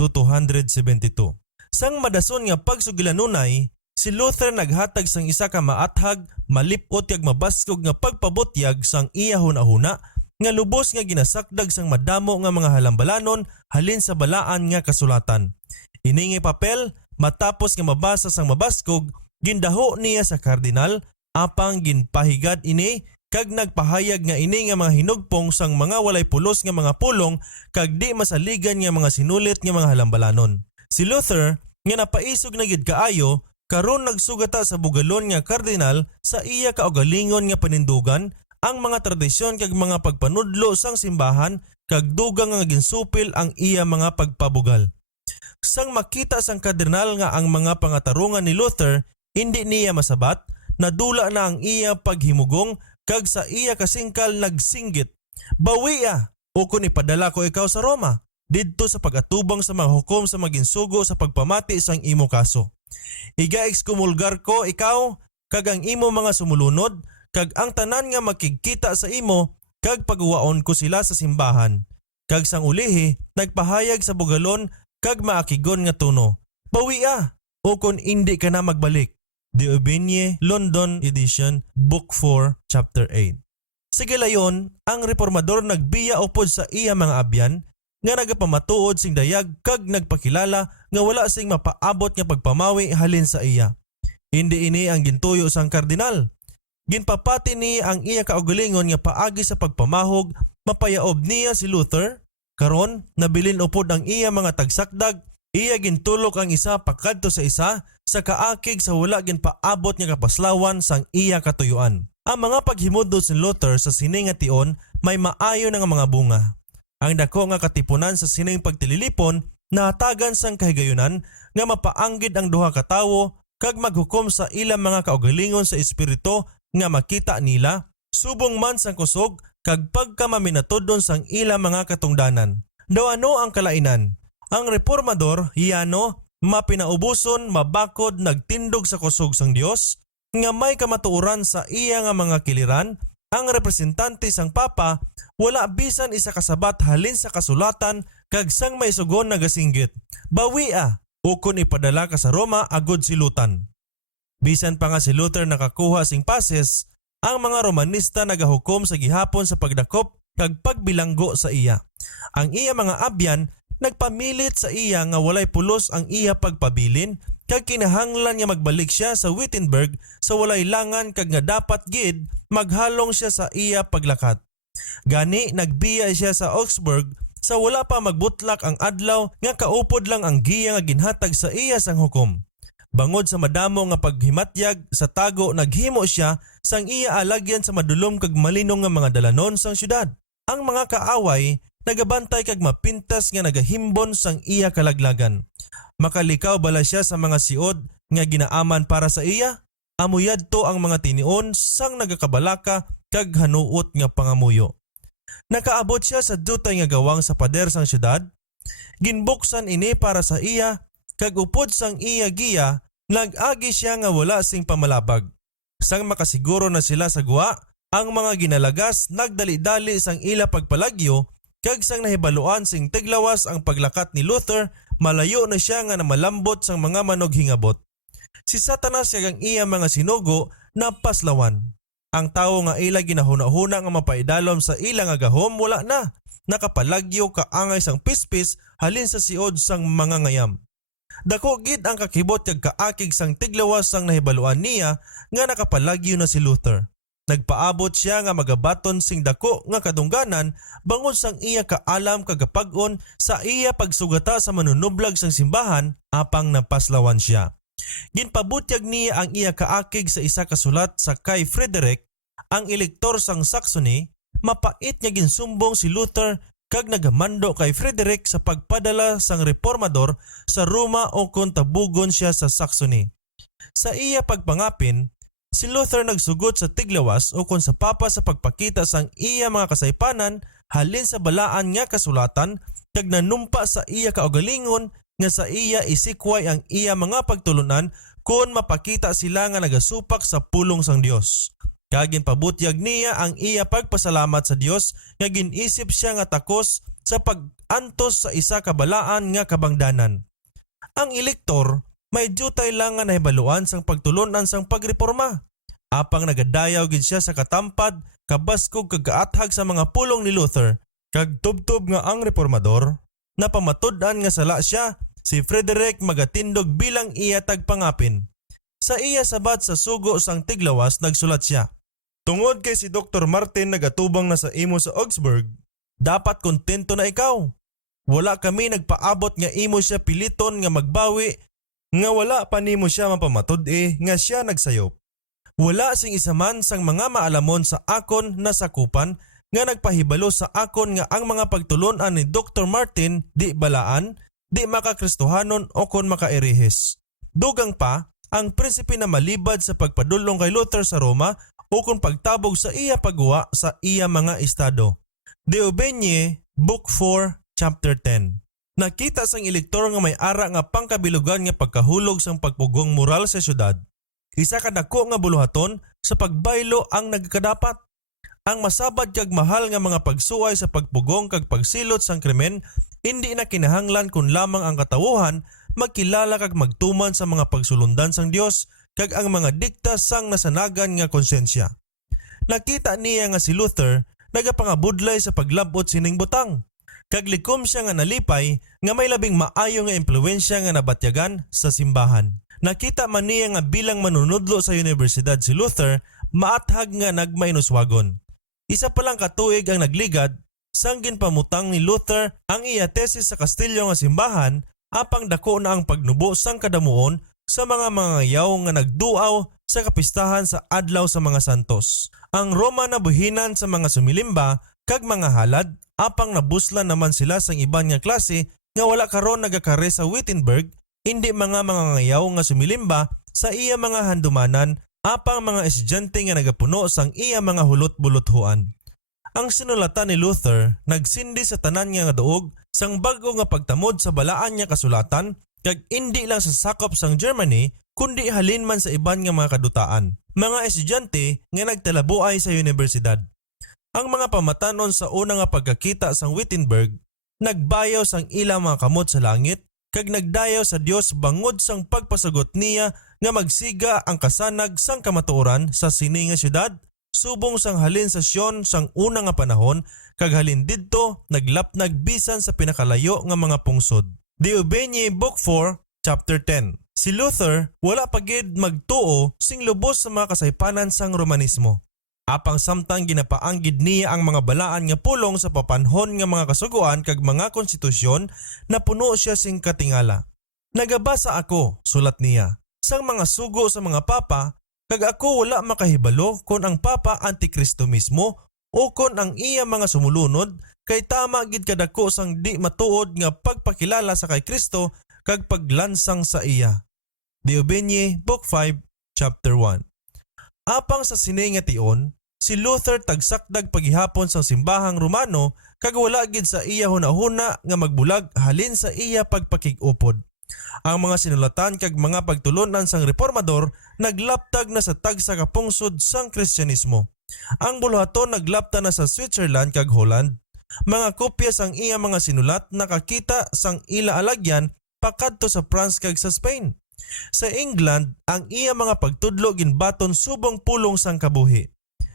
to 272. Sang madason nga pagsugilanunay, si Luther naghatag sang isa ka maathag, malipot kag mabaskog nga pagpabutyag sang iya hunahuna nga lubos nga ginasakdag sang madamo nga mga halambalanon halin sa balaan nga kasulatan. Iningi papel, matapos nga mabasa sang mabaskog, gindaho niya sa kardinal, apang ginpahigad ini kag nagpahayag nga ini nga mga hinugpong sang mga walay pulos nga mga pulong kag di masaligan nga mga sinulit nga mga halambalanon. Si Luther nga napaisog na gid kaayo karon nagsugata sa bugalon nga kardinal sa iya kaugalingon nga panindugan ang mga tradisyon kag mga pagpanudlo sang simbahan kag dugang nga ginsupil ang iya mga pagpabugal. Sang makita sang kardinal nga ang mga pangatarungan ni Luther hindi niya masabat, nadula na ang iya paghimugong kag sa iya kasingkal nagsinggit, bawi'a o kung ipadala ko ikaw sa Roma didto sa pagatubang sa mga hukom sa maginsugo sa pagpamati sang imo kaso. Iga-ekskumulgar ko ikaw kag ang imo mga sumulunod kag ang tanan nga makikita sa imo kag pagwaon ko sila sa simbahan. Kag sang ulihi nagpahayag sa bugalon kag maakigon nga tuno, bawi'a o kung indi ka na magbalik. De Aubigne, London edition, Book 4, Chapter 8. Sige layon, ang reformador nagbiya upod sa iya mga abyan nga nagapamatuod sing dayag kag nagpakilala nga wala sing mapaabot nga pagpamawi halin sa iya. Hindi ini ang gintuyo sang kardinal. Ginpapati ni ang iya kaugalingon nga paagi sa pagpamahog, mapayaob niya si Luther. Karon, nabilin upod ang iya mga tagsakdag, iya gintulok ang isa pakadto sa isa sa kaakig sa wala ginpaabot nga kapaslawan sang iya katuyuan. Ang mga paghimudlo si Luther sa sining nga tion may maayo nga mga bunga. Ang dako nga katipunan sa sining pagtililipon nahatagan sang kahigayunan nga mapaanggid ang duha ka tawo kag maghukom sa ilang mga kaugalingon sa espiritu nga makita nila, subong man sang kusog kag pagkamaminatudon sang ilang mga katungdanan. Daw ano ang kalainan? Ang reformador, hiyano, mapinaubuson, mabakod, nagtindog sa kusog sang Dios, nga may kamatuoran sa iya nga mga kiliran, ang representante sang Papa, wala bisan isa kasabat halin sa kasulatan kag sang may sugon nagasinggit, bawi'a o kun ipadala ka sa Roma agod silutan. Bisan pa nga si Luther nakakuha sing pases, ang mga Romanista nagahukom sa gihapon sa pagdakop kag pagbilanggo sa iya. Ang iya mga abyan nagpamilit sa iya nga walay pulos ang iya pagpabilin kag kinahanglan nga magbalik siya sa Wittenberg sa walay langan kag nga dapat gid maghalong siya sa iya paglakat. Gani nagbiya siya sa Augsburg Sa wala pa magbutlak ang adlaw nga kaupod lang ang giya nga ginhatag sa iya sang hukom. Bangod sa madamo nga paghimatyag sa tago naghimo siya sang iya alagyan sa madulom kag malinong nga mga dalanon sang syudad. Ang mga kaaway nagabantay kag mapintas nga nagahimbon sang iya kalaglagan. Makalikaw bala siya sa mga siod nga ginaaman para sa iya? Amuyad to ang mga tinion sang nagakabalaka kag hanuot nga pangamuyo. Nakaabot siya sa dutay nga gawang sa pader sang syudad. Ginbuksan ini para sa iya kag upod sang iya giya nag-agi siya nga wala sing pamalabag. Sang makasiguro na sila sa guwa, ang mga ginalagas nagdali-dali sang ila pagpalagyo kag sang nahibaluan sing tiglawas ang paglakat ni Luther, malayo na siya nga namalambot sang mga manog hingabot. Si Satanas kag ang iya mga sinugo napaslawan. Ang tawo nga ila ginahuna-huna nga mapaidalom sa ila nga gahom wala na. Nakapalagyo kaangay sang pispis halin sa siod sang mga ngayam. Dako gid ang kakibot kag kaakig sang tiglawas sang nahibaluan niya nga nakapalagyo na si Luther. Nagpaabot siya nga magabaton sing dako nga kadungganan bangod sang iya kaalam kagapag-on sa iya pagsugata sa manunublag sang simbahan apang napaslawan siya. Ginpabutyag niya ang iya kaakig sa isa ka sulat sa kay Frederick, ang elektor sang Saxony. Mapait niya ginsumbong si Luther kag nagamando kay Frederick sa pagpadala sang reformador sa Roma o kung tabugon siya sa Saxony. Sa iya pagpangapin, si Luther nagsugot sa tiglawas o kung sa papa sa pagpakita sang iya mga kasaypanan halin sa balaan nga kasulatan kag nanumpa sa iya kaugalingon nga sa iya isikway ang iya mga pagtulunan kung mapakita sila nga nagasupak sa pulong sang Dios. Kagin pabutyag niya ang iya pagpasalamat sa Dios nga ginisip siya nga takos sa pag-antos sa isa ka balaan nga kabangdanan. Ang elektor may jutay lang nga nahibaluan sang pagtulunan sang pagreporma. Apang nagadayaw gid siya sa katampad, kabaskog kag kaathag sa mga pulong ni Luther. Kag tubtob nga ang reformador, napamatud-an nga sala siya, si Frederick magatindog bilang iya tagpangapin. Sa iya sabat sa sugo sang tiglawas nagsulat siya, "Tungod kay si Dr. Martin nagatubang na sa imo sa Augsburg, dapat kontento na ikaw. Wala kami nagpaabot nga imo siya piliton nga magbawi, nga wala pa nimo siya mapamatud nga siya nagsayop. Wala sing isa man sang mga maalamon sa akon na sakupan nga nagpahibalo sa akon nga ang mga pagtulunan ni Dr. Martin di balaan, di makakristohanon o kon makairihes. Dugang pa, ang prinsipe na malibad sa pagpadulong kay Luther sa Roma o kung pagtabog sa iya pagguwa sa iya mga estado." De Aubigne, Book 4, Chapter 10. Nakita sang elektor nga may ara nga pangkabilugan nga pagkahulog sang pagpugong moral sa syudad. Isa ka dako nga buluhaton sa pagbaylo ang nagkadapat. Ang masabad kag mahal nga mga pagsuway sa pagpugong kag pagsilot sang krimen hindi na kinahanglan kun lamang ang katawuhan magkilala kag magtuman sa mga pagsulundan sang Dios kag ang mga dikta sang nasanagan nga konsensya. Nakita niya nga si Luther nagapangabudlay sa paglabot sining butang. Kag likom siya nga nalipay nga may labing maayo nga impluwensya nga nabatyagan sa simbahan. Nakita man niya nga bilang manunudlo sa universidad si Luther, maathag nga nagmainuswagon. Isa pa lang katuig ang nagligad, sang ginpamutang ni Luther ang iya tesis sa kastilyo nga simbahan, apang dako na ang pagnubo sang kadamuon sa mga mangayaw nga nagduaw sa kapistahan sa adlaw sa mga santos. Ang Roma nabuhinan sa mga sumilimba kag mga halad, apang nabuslan naman sila sang iban nga klase nga wala karon nagakare sa Wittenberg, hindi mga mangangayaw nga sumilimba sa iya mga handumanan, apang mga estudyante nga nagapuno sang iya mga hulot-bulothuan. Ang sinulatan ni Luther nagsindi sa tanan nga duog sang bago nga pagtamod sa balaan nga kasulatan kag hindi lang sa sakop sang Germany kundi halin man sa iban nga mga kadutaan. Mga estudyante nga nagtalabuay sa universidad. Ang mga pamatanon sa una nga pagkakita sang Wittenberg nagbayaw sang ilang mga kamot sa langit kag nagdayaw sa Dios bangod sang pagpasagot niya nga magsiga ang kasanag sang kamatuoran sa sini nga syudad, subong sang halin sa Sion sang una nga panahon kag halin didto naglapnag bisan sa pinakalayo nga mga pungsod. De Aubigne, Book 4, Chapter 10. Si Luther wala pa gid magtuo sing lubos sa mga kasaypanan sang Romanismo. Apang samtang ginapaanggid niya ang mga balaan nga pulong sa papanhon nga mga kasuguan kag mga konstitusyon na puno siya sing katingala. Nagabasa ako, sulat niya, sang mga sugo sa mga papa kag ako wala makahibalo kung ang papa antikristo mismo o kung ang iya mga sumulunod kay tama gid kadako sang di matuod nga pagpakilala sa kay Kristo kag paglansang sa iya. Diobenye, Book 5, Chapter 1. Apang sa sini nga tion, si Luther tagsakdag paghihapon sa simbahang Romano kag wala gid sa iya hunahuna nga magbulag halin sa iya pagpakig-upod. Ang mga sinulatan kag mga pagtulunan sang reformador naglaptag na sa tagsa ka pungsod sang Kristyanismo. Ang buluhaton naglapta na sa Switzerland kag Holland. Mga kopya sang iya mga sinulat nakakita sang ila alagyan pakadto sa France kag sa Spain. Sa England, ang iya mga pagtudlo ginbaton subong pulong sang kabuhi.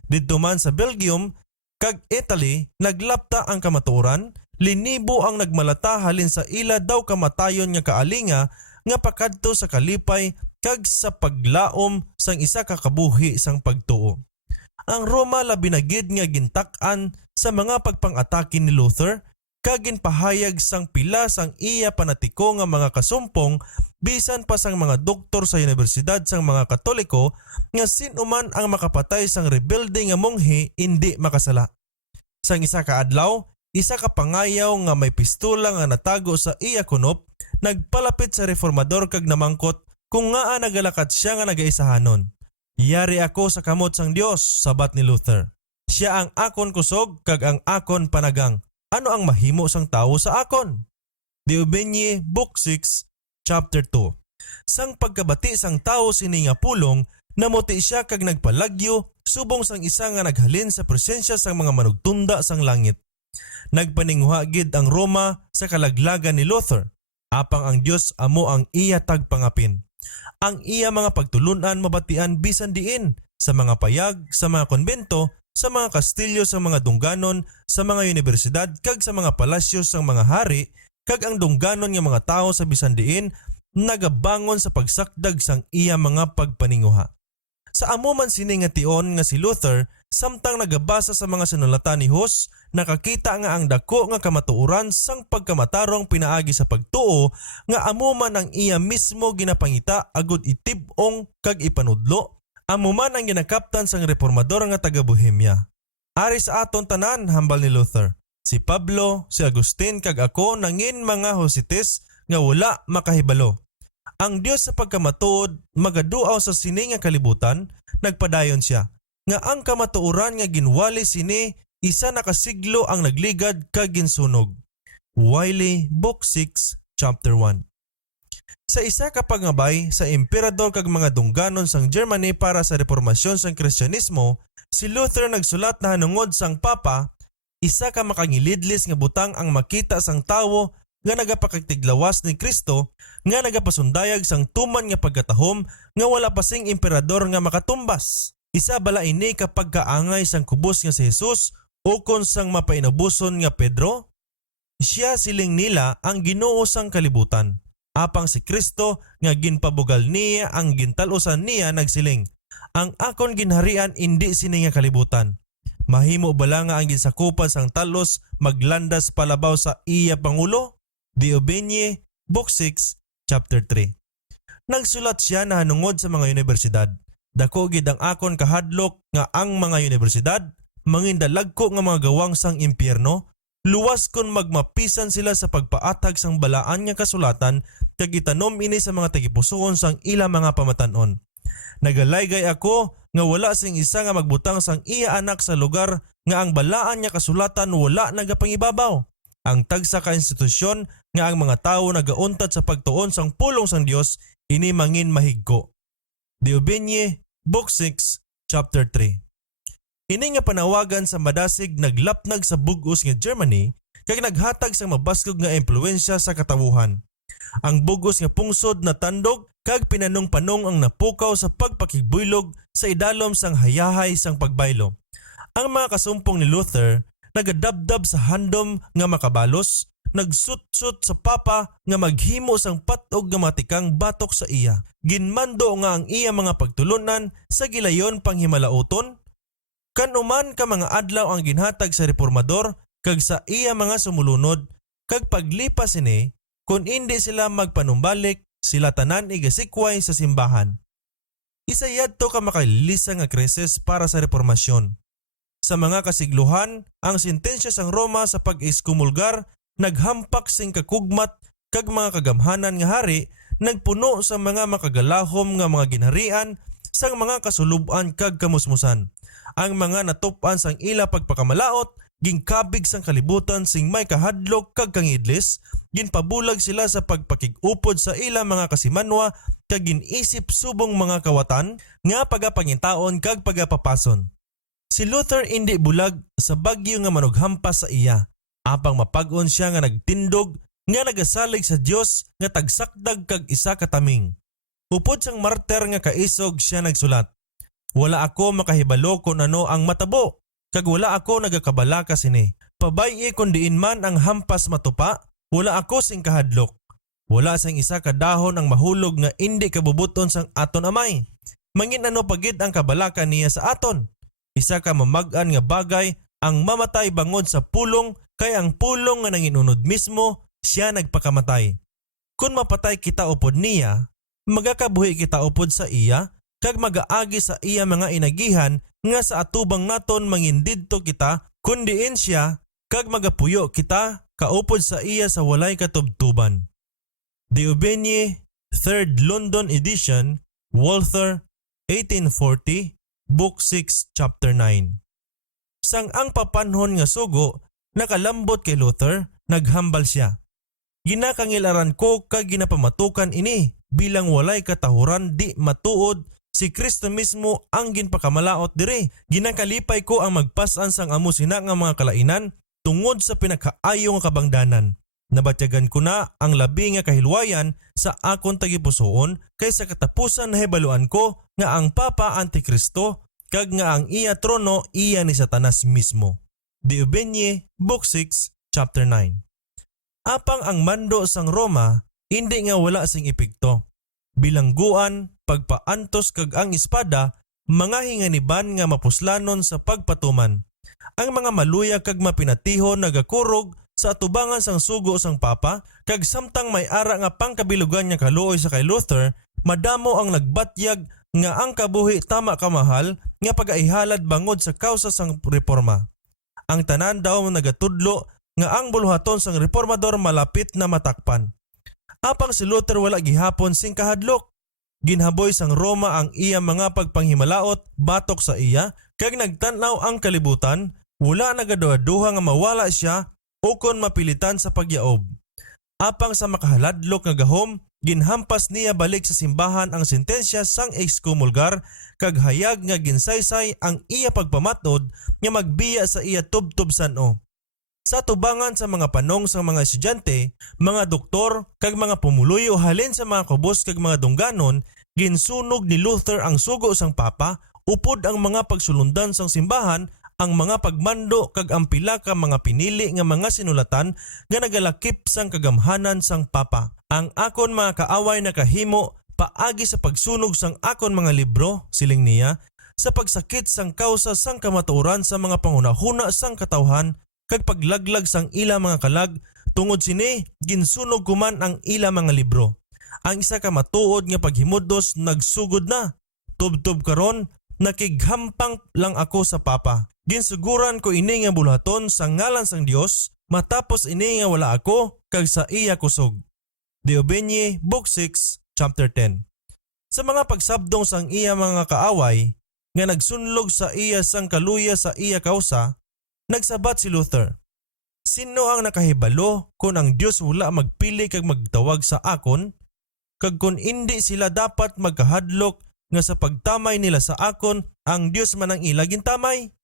Didto man sa Belgium kag Italy naglapta ang kamatuoran, linibo ang nagmalata halin sa ila daw kamatayon nga kaalinga nga pakadto sa kalipay kag sa paglaom sang isa ka kabuhi sang pagtuo. Ang Roma labi na gid nga gintak-an sa mga pagpang-atake ni Luther kag ginpahayag sang pila sang iya panatiko nga mga kasumpong bisan pa sang mga doktor sa universidad sang mga Katoliko nga sinuman ang makapatay sang rebelde nga monghe indi makasala. Sang isa ka adlaw, isa ka pangayaw nga may pistola nga natago sa iya kunop nagpalapit sa reformador kag namangkot kung ngaa nagalakat siya nga nagaisahanon. Yari ako sa kamot sang Dios, sabat ni Luther. Siya ang akon kusog kag ang akon panagang. Ano ang mahimo sang tawo sa akon? Diobenye, Book 6, Chapter 2. Sang pagkabati sang tawo sini nga pulong, namuti siya kag nagpalagyo subong sang isa nga naghalin sa presensya sang mga manugtunda sang langit. Nagpaninguha gid ang Roma sa kalaglagan ni Luther. Apang ang Dios amo ang iya tagpangapin. Ang iya mga pagtulunan mabatian bisan diin sa mga payag, sa mga konbento, sa mga kastilyo sa mga dungganon, sa mga universidad kag sa mga palasyo sang mga hari kag ang dungganon nga mga tao sa bisan diin nagabangon sa pagsakdag sang iya mga pagpaninguha. Sa amo man sini nga tion nga si Luther samtang nagabasa sa mga sinulatan ni Hus, nakakita nga ang dako nga kamatuoran sang pagkamatarong pinaagi sa pagtuo nga amo man ang iya mismo ginapangita agud itib-ong kag ipanudlo. Amo man ang ginakaptan sang reformador nga taga Bohemia. Ari sa aton tanan, hambal ni Luther. Si Pablo, si Agustin kag ako nangin mga Hosites nga wala makahibalo. Ang Dios sa pagkamatuod magaduaw sa sini nga kalibutan, nagpadayon siya nga ang kamatuoran nga ginwali sini isa nakasiglo ang nagligad kag ginsunog. Wiley, Book 6, Chapter 1. Sa isa ka pagngabay sa emperador kag mga dungganon sang Germany para sa reformasyon sang Kristyanismo, si Luther nagsulat na hanungod sang papa, isa ka makangilidlis nga butang ang makita sang tawo nga nagapakigtiglawas ni Kristo nga nagapasundayag sang tuman nga pagkatahom nga wala pa sing emperador nga makatumbas. Isa bala ini kapag kaangay sang kubos nga si Jesus o kon sang mapainabuson nga Pedro? Siya siling nila ang Ginoo sang kalibutan. Apang si Kristo nga ginpabugal niya ang gintalusan niya nagsiling, ang akon ginharian indi sini nga kalibutan. Mahimo bala nga ang ginsakupan sang talos maglandas palabaw sa iya pangulo? Diobenye, Book 6, Chapter 3. Nagsulat siya na hanungod sa mga universidad. Dako gid ang akon kahadlok nga ang mga universidad mangindalagko nga mga gawang sang impyerno, luwas kon magmapisan sila sa pagpaatag sang balaan nga kasulatan kag itanom ini sa mga tagipusoon sang ila mga pamatan-on. Nagalaygay ako nga wala sing isa nga magbutang sang iya anak sa lugar nga ang balaan nga kasulatan wala nagapangibabaw. Ang tagsa ka institusyon nga ang mga tawo nagauntad sa pagtuon sang pulong sang Dios ini mangin mahigko. Diobenye, Book 6, Chapter 3. Ini nga panawagan sa madasig naglapnag sa bugos nga Germany kag naghatag sa mabaskog nga impluwensya sa katawuhan. Ang bugos nga pungsod na tandog kag pinanong-panong ang napukaw sa pagpakigbuylog sa idalom sang hayahay sang pagbaylo. Ang mga kasumpong ni Luther nagadabdab sa handom nga makabalos, nagsut-sut sa papa nga maghimo sang patog nga matikang batok sa iya. Ginmando nga ang iya mga pagtulunan sa gilayon panghimalauton Kanuman ka mga adlaw ang ginhatag sa reformador kag sa iya mga sumulunod, kag paglipas ini, kung hindi sila magpanumbalik, sila tanan igasikway sa simbahan. Isa yadto ka makalilisa nga krisis para sa reformasyon. Sa mga kasigluhan, ang sentensya sang Roma sa pag-iskumulgar naghampak sing kakugmat kag mga kagamhanan nga hari, nagpuno sa mga makagalahom nga mga ginharian sang mga kasuluban kag kamusmusan. Ang mga natupan sang ila pagpakamalaot, gingkabig sang kalibutan sing may kahadlok kag kangidlis, ginpabulag sila sa pagpakig-upod sa ila mga kasimanwa kag ginisip subong mga kawatan nga pagapangintaon kag pagapapason. Si Luther indi bulag sa bagyo nga manughampas sa iya, apang mapag-on siya nga nagtindog nga nagasalig sa Dios nga tagsakdag kag isa kataming. Upod sang martir nga kaisog siya nagsulat, "Wala ako makahibalo kung ano ang matabo, kag wala ako nagakabala kasini. Pabay kung diin man ang hampas matupa, wala ako sing kahadlok. Wala sang isa ka dahon ang mahulog nga indi kabubuton sang aton amay. Mangin ano pagid ang kabalaka niya sa aton. Isa ka mamag-an nga bagay ang mamatay bangod sa pulong, kay ang pulong nga nanginunod mismo siya nagpakamatay. Kung mapatay kita upod niya, magakabuhi kita upod sa iya, kag magaagi sa iya mga inagihan nga sa atubang naton mangindidto kita kundiin siya, kag magapuyo kita kaupod sa iya sa walay katubtuban." De Aubigné, 3rd London edition, Walther, 1840, Book 6, Chapter 9. Sang ang papanhon nga sugo, nakalambot kay Luther, naghambal siya. "Ginakangilaran ko kag ginapamatukan ini, bilang walay katahuran di matuod, si Kristo mismo ang ginpakamalaot dire. Ginakalipay ko ang magpasan sang amo sina nga mga kalainan tungod sa pinakaayo nga kabangdanan. Nabatyagan ko na ang labi nga kahilwayan sa akon tagipusoon, kaysa katapusan na hibaluan ko nga ang Papa Antikristo kag nga ang iya trono iya ni Satanas mismo." De Aubigné, Book 6, Chapter 9. Apang ang mando sang Roma, hindi nga wala sing epekto. Bilangguan, pagpaantos kag ang espada, mga hinganiban nga mapuslanon sa pagpatuman. Ang mga maluya kag mapinatihon nagakurog sa atubangan sang sugo sang Papa, kag samtang may ara nga pangkabilugan nga kaluoy sa kay Luther, madamo ang nagbatyag nga ang kabuhi tama kamahal nga pagaihalad bangod sa kausa sang reforma. Ang tanan daw nagatudlo nga ang buluhaton sang reformador malapit na matakpan. Apang si Luther wala gihapon sing kahadlok. Ginhaboy sang Roma ang iya mga pagpanghimalaot batok sa iya, kag nagtanaw ang kalibutan, wala nagaduha-duha nga mawala siya o kon mapilitan sa pagyaob. Apang sa makahaladlok nga gahom, ginhampas niya balik sa simbahan ang sentensya sang ekskomulgar, kag hayag nga ginsaysay ang iya pagpamatod nga magbiya sa iya tubtob san-o. Sa tubangan sa mga panong sa mga estudyante, mga doktor kag mga pumuluyo halin sa mga kubos kag mga dungganon, ginsunog ni Luther ang sugo sang Papa, upod ang mga pagsulundan sang simbahan, ang mga pagmando kag ang pila ka mga pinili nga mga sinulatan nga nagalakip sang kagamhanan sang Papa. Ang akon mga kaaway na kahimo paagi sa pagsunog sang akon mga libro, siling niya, sa pagsakit sang kausa sang kamatuoran sa mga panghunahuna sang katawhan, kag paglaglag sang ila mga kalag, tungod sini ginsunog kuman ang ila mga libro. Ang isa ka matuod nga paghimuddos nagsugod na. Tubtob karon, nakighampang lang ako sa Papa. Ginsuguran ko ini nga buluhaton sa ngalan sang Dios, matapos ini nga wala ako kag sa iya kusog. De Aubigné, Book 6, Chapter 10. Sa mga pagsabdong sang iya mga kaaway nga nagsunlog sa iya sang kaluya sa iya kausa, nagsabat si Luther, "Sino ang nakahibalo kung ang Dios wala magpili kag magtawag sa akon? Kag kung hindi sila dapat magkahadlok nga sa pagtamay nila sa akon, ang Dios man ang ila gintamay?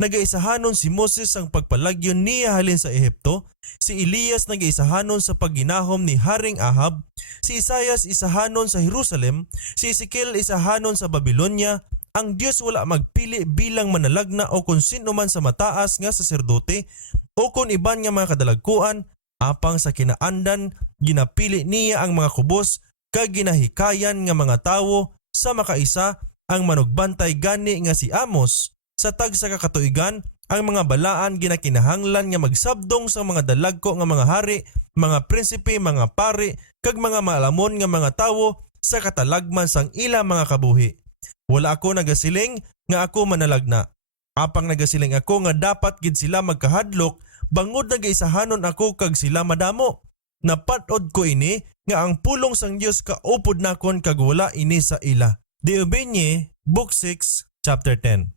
Nagaisahanon si Moses ang pagpalagyon niya halin sa Ehipto, si Elias nagaisahanon sa pagginahom ni Haring Ahab, si Isaias isahanon sa Jerusalem, si Ezekiel isahanon sa Babylonia. Ang Dios wala magpili bilang manalagna o kung sino man sa mataas nga saserdote o kung iban nga mga kadalagkuan, apang sa kinaandan ginapili niya ang mga kubos kag ginahikayan nga mga tawo sa makaisa ang manugbantay gani nga si Amos, sa tagsa ka katuigan ang mga balaan ginakinahanglan nga magsabdong sa mga dalagko nga mga hari, mga prinsipe, mga pari, kag mga maalamon nga mga tawo sa katalagman sang ila mga kabuhi. Wala ako nagasiling nga ako manalagna. Apang nagasiling ako nga dapat gid sila magkahadlok bangod nagaisahanon ako kag sila madamo. Napatod ko ini nga ang pulong sang Dios kaupod nakon kag wala ini sa ila. Deuteronomy Book 6 Chapter 10.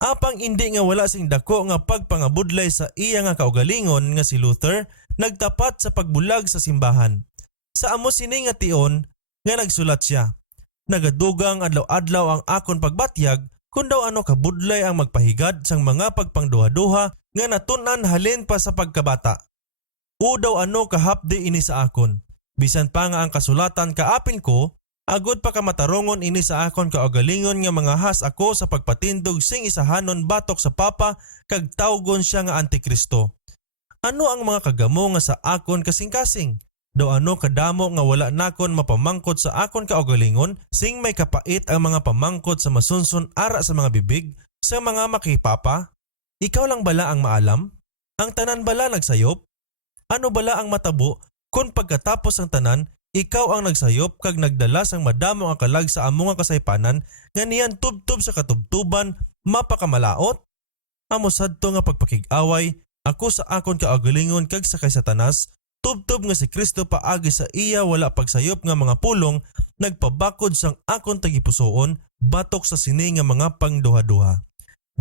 Apang hindi nga wala sing dako nga pagpangabudlay sa iya nga kaugalingon nga si Luther nagtapat sa pagbulag sa simbahan. Sa amo sini nga tion nga nagsulat siya. Nagadugang adlaw-adlaw ang akon pagbatyag kung daw ano kabudlay ang magpahigad sang mga pagpangduha-duha nga natun-an halin pa sa pagkabata. O daw ano kahapdi ini sa akon. Bisan pa nga ang kasulatan kaapin ko, agod pa kamatarongon ini sa akon kaugalingon nga mga has ako sa pagpatindog sing isahanon batok sa papa kag tawgon siya nga Antikristo. Ano ang mga kagamo nga sa akon kasing-kasing? Daw ano kadamo nga wala nakon mapamangkot sa akon kaugalingon sing may kapait ang mga pamangkot sa masunsun ara sa mga bibig sa mga makipapa? Ikaw lang bala ang maalam? Ang tanan bala nagsayop? Ano bala ang matabo kung pagkatapos ang tanan ikaw ang nagsayop kag nagdala sang madamo ang kalag sa amo nga kasaypanan nga niyan tubtob sa katubtuban mapakamalaot? Amo sadto nga pagpakig-away ako sa akon kaugalingon kag sa kay Satanas tubtob nga si Kristo paagi sa iya wala pagsayop nga mga pulong nagpabakod sang akon tagipusoon batok sa sini nga mga pangduha-duha.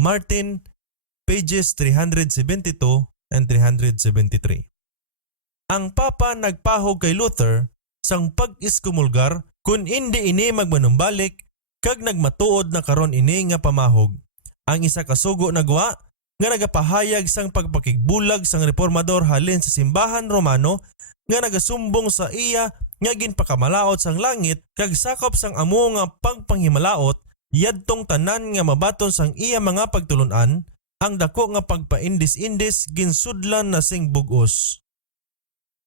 Martin pages 372 and 373. Ang Papa nagpahog kay Luther sang pag-iskumulgar kun hindi ini magmanumbalik kag nagmatuod na karon ini nga pamahog. Ang isa kasugo nagwa nga nagapahayag sang pagpakigbulag sang reformador halin sa simbahan Romano nga nagasumbong sa iya nga ginpakamalaot sang langit kag sakop sang amo nga pagpanghimalaot yadtong tanan nga mabaton sang iya mga pagtulun-an ang dako nga pagpaindis-indis ginsudlan na sing bug-os.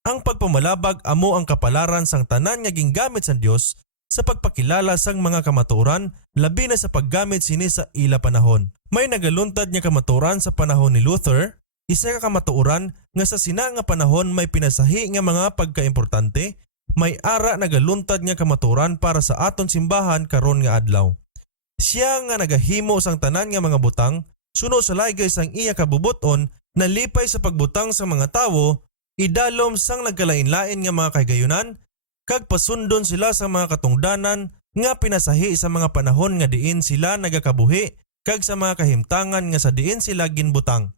Ang pagpamalabag amo ang kapalaran sang tanan nga gingamit sa Dios sa pagpakilala sang mga kamatuoran labi na sa paggamit sini sa ila panahon. May nagaluntad nga kamatuoran sa panahon ni Luther, isa ka kamatuoran nga sa sina nga panahon may pinasahi nga mga pagkaimportante, may ara nagaluntad nga kamatuoran para sa aton simbahan karon nga adlaw. Siya nga nagahimo sang tanan nga mga butang, suno sa laygay sang iya kabubuton, nalipay sa pagbutang sa mga tawo, idalom sang nagkalain-lain nga mga kahigayunan, kag pasundon sila sa mga katungdanan nga pinasahi sa mga panahon nga diin sila nagakabuhi kag sa mga kahimtangan nga sa diin sila ginbutang.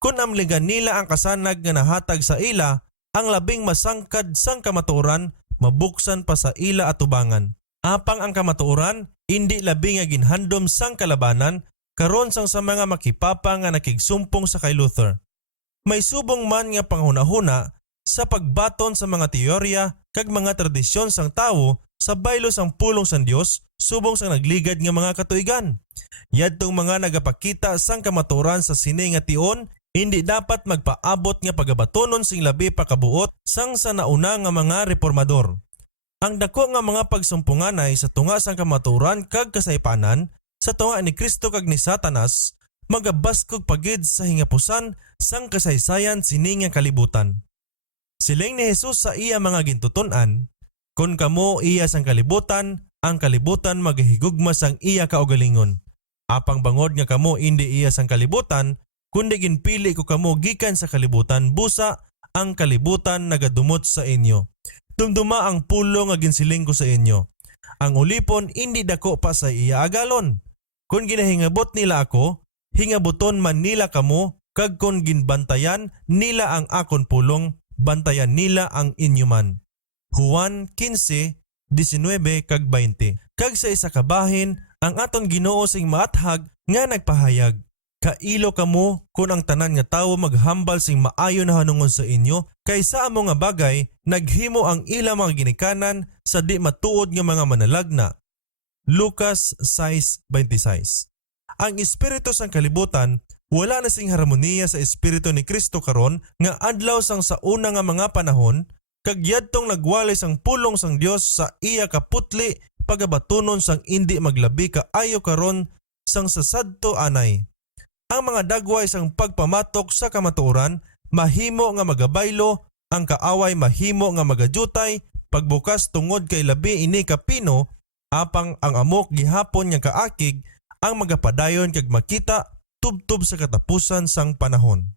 Kung amligan nila ang kasanag nga nahatag sa ila, ang labing masangkad sang kamatuoran mabuksan pa sa ila atubangan. Apang ang kamatuoran hindi labi nga ginhandom sang kalabanan karon sang sa mga makipapa nga nakigsumpong sa kay Luther. May subong man nga panghunahuna sa pagbaton sa mga teorya kag mga tradisyon sang tawo sa baylo sang pulong sang Dios subong sang nagligad nga mga katuigan. Yadtong mga nagapakita sang kamatuoran sa sini nga tion hindi dapat magpaabot nga pagabatonon sing labi pa kabuot sang sa nauna nga mga reformador. Ang dako nga mga pagsumpunganay sa tunga sang kamatuoran kag kasaypanan sa tunga ni Kristo kag ni Satanas magabaskog pagid sa hingapusan sang kasaysayan sini nga kalibutan. Siling ni Jesus sa iya mga gintuton-an, kun kamo iya sang kalibutan, ang kalibutan maghigugma sang iya kaugalingon. Apang bangod nga kamo indi iya sang kalibutan, kundi ginpili ko kamo gikan sa kalibutan, busa ang kalibutan nagadumot sa inyo. Dumduma ang pulo nga ginsiling ko sa inyo. Ang ulipon indi dako pa sa iya agalon. Kung ginahingabot nila ako, hingabuton man nila kamo, kag kung ginbantayan nila ang akon pulong, bantayan nila ang inyo man. Juan 15:19 kag 20. Kag sa isa kabahin, ang aton Ginoo sing maathag nga nagpahayag. Kailo kamo kung ang tanan nga tawo maghambal sing maayo na hanungon sa inyo, kaysa amo nga bagay naghimo ang ila mga ginikanan sa di matuod nga mga manalagna. Lucas 6:26. Ang espiritu sang kalibutan wala na sing harmoniya sa espiritu ni Kristo karon nga adlaw sang sa una nga mga panahon, kag yadtong nagwalay sang pulong sang Dios sa iya kaputli pagabatunon sang indi maglabi kaayo karon sang sasadto anay. Ang mga dagway sang pagpamatok sa kamatuoran mahimo nga magabaylo, ang kaaway mahimo nga magajutay, pagbukas tungod kay labi ini kapino, apang ang amok gihapon nga kaakig ang magapadayon kag makita tubtob sa katapusan sang panahon.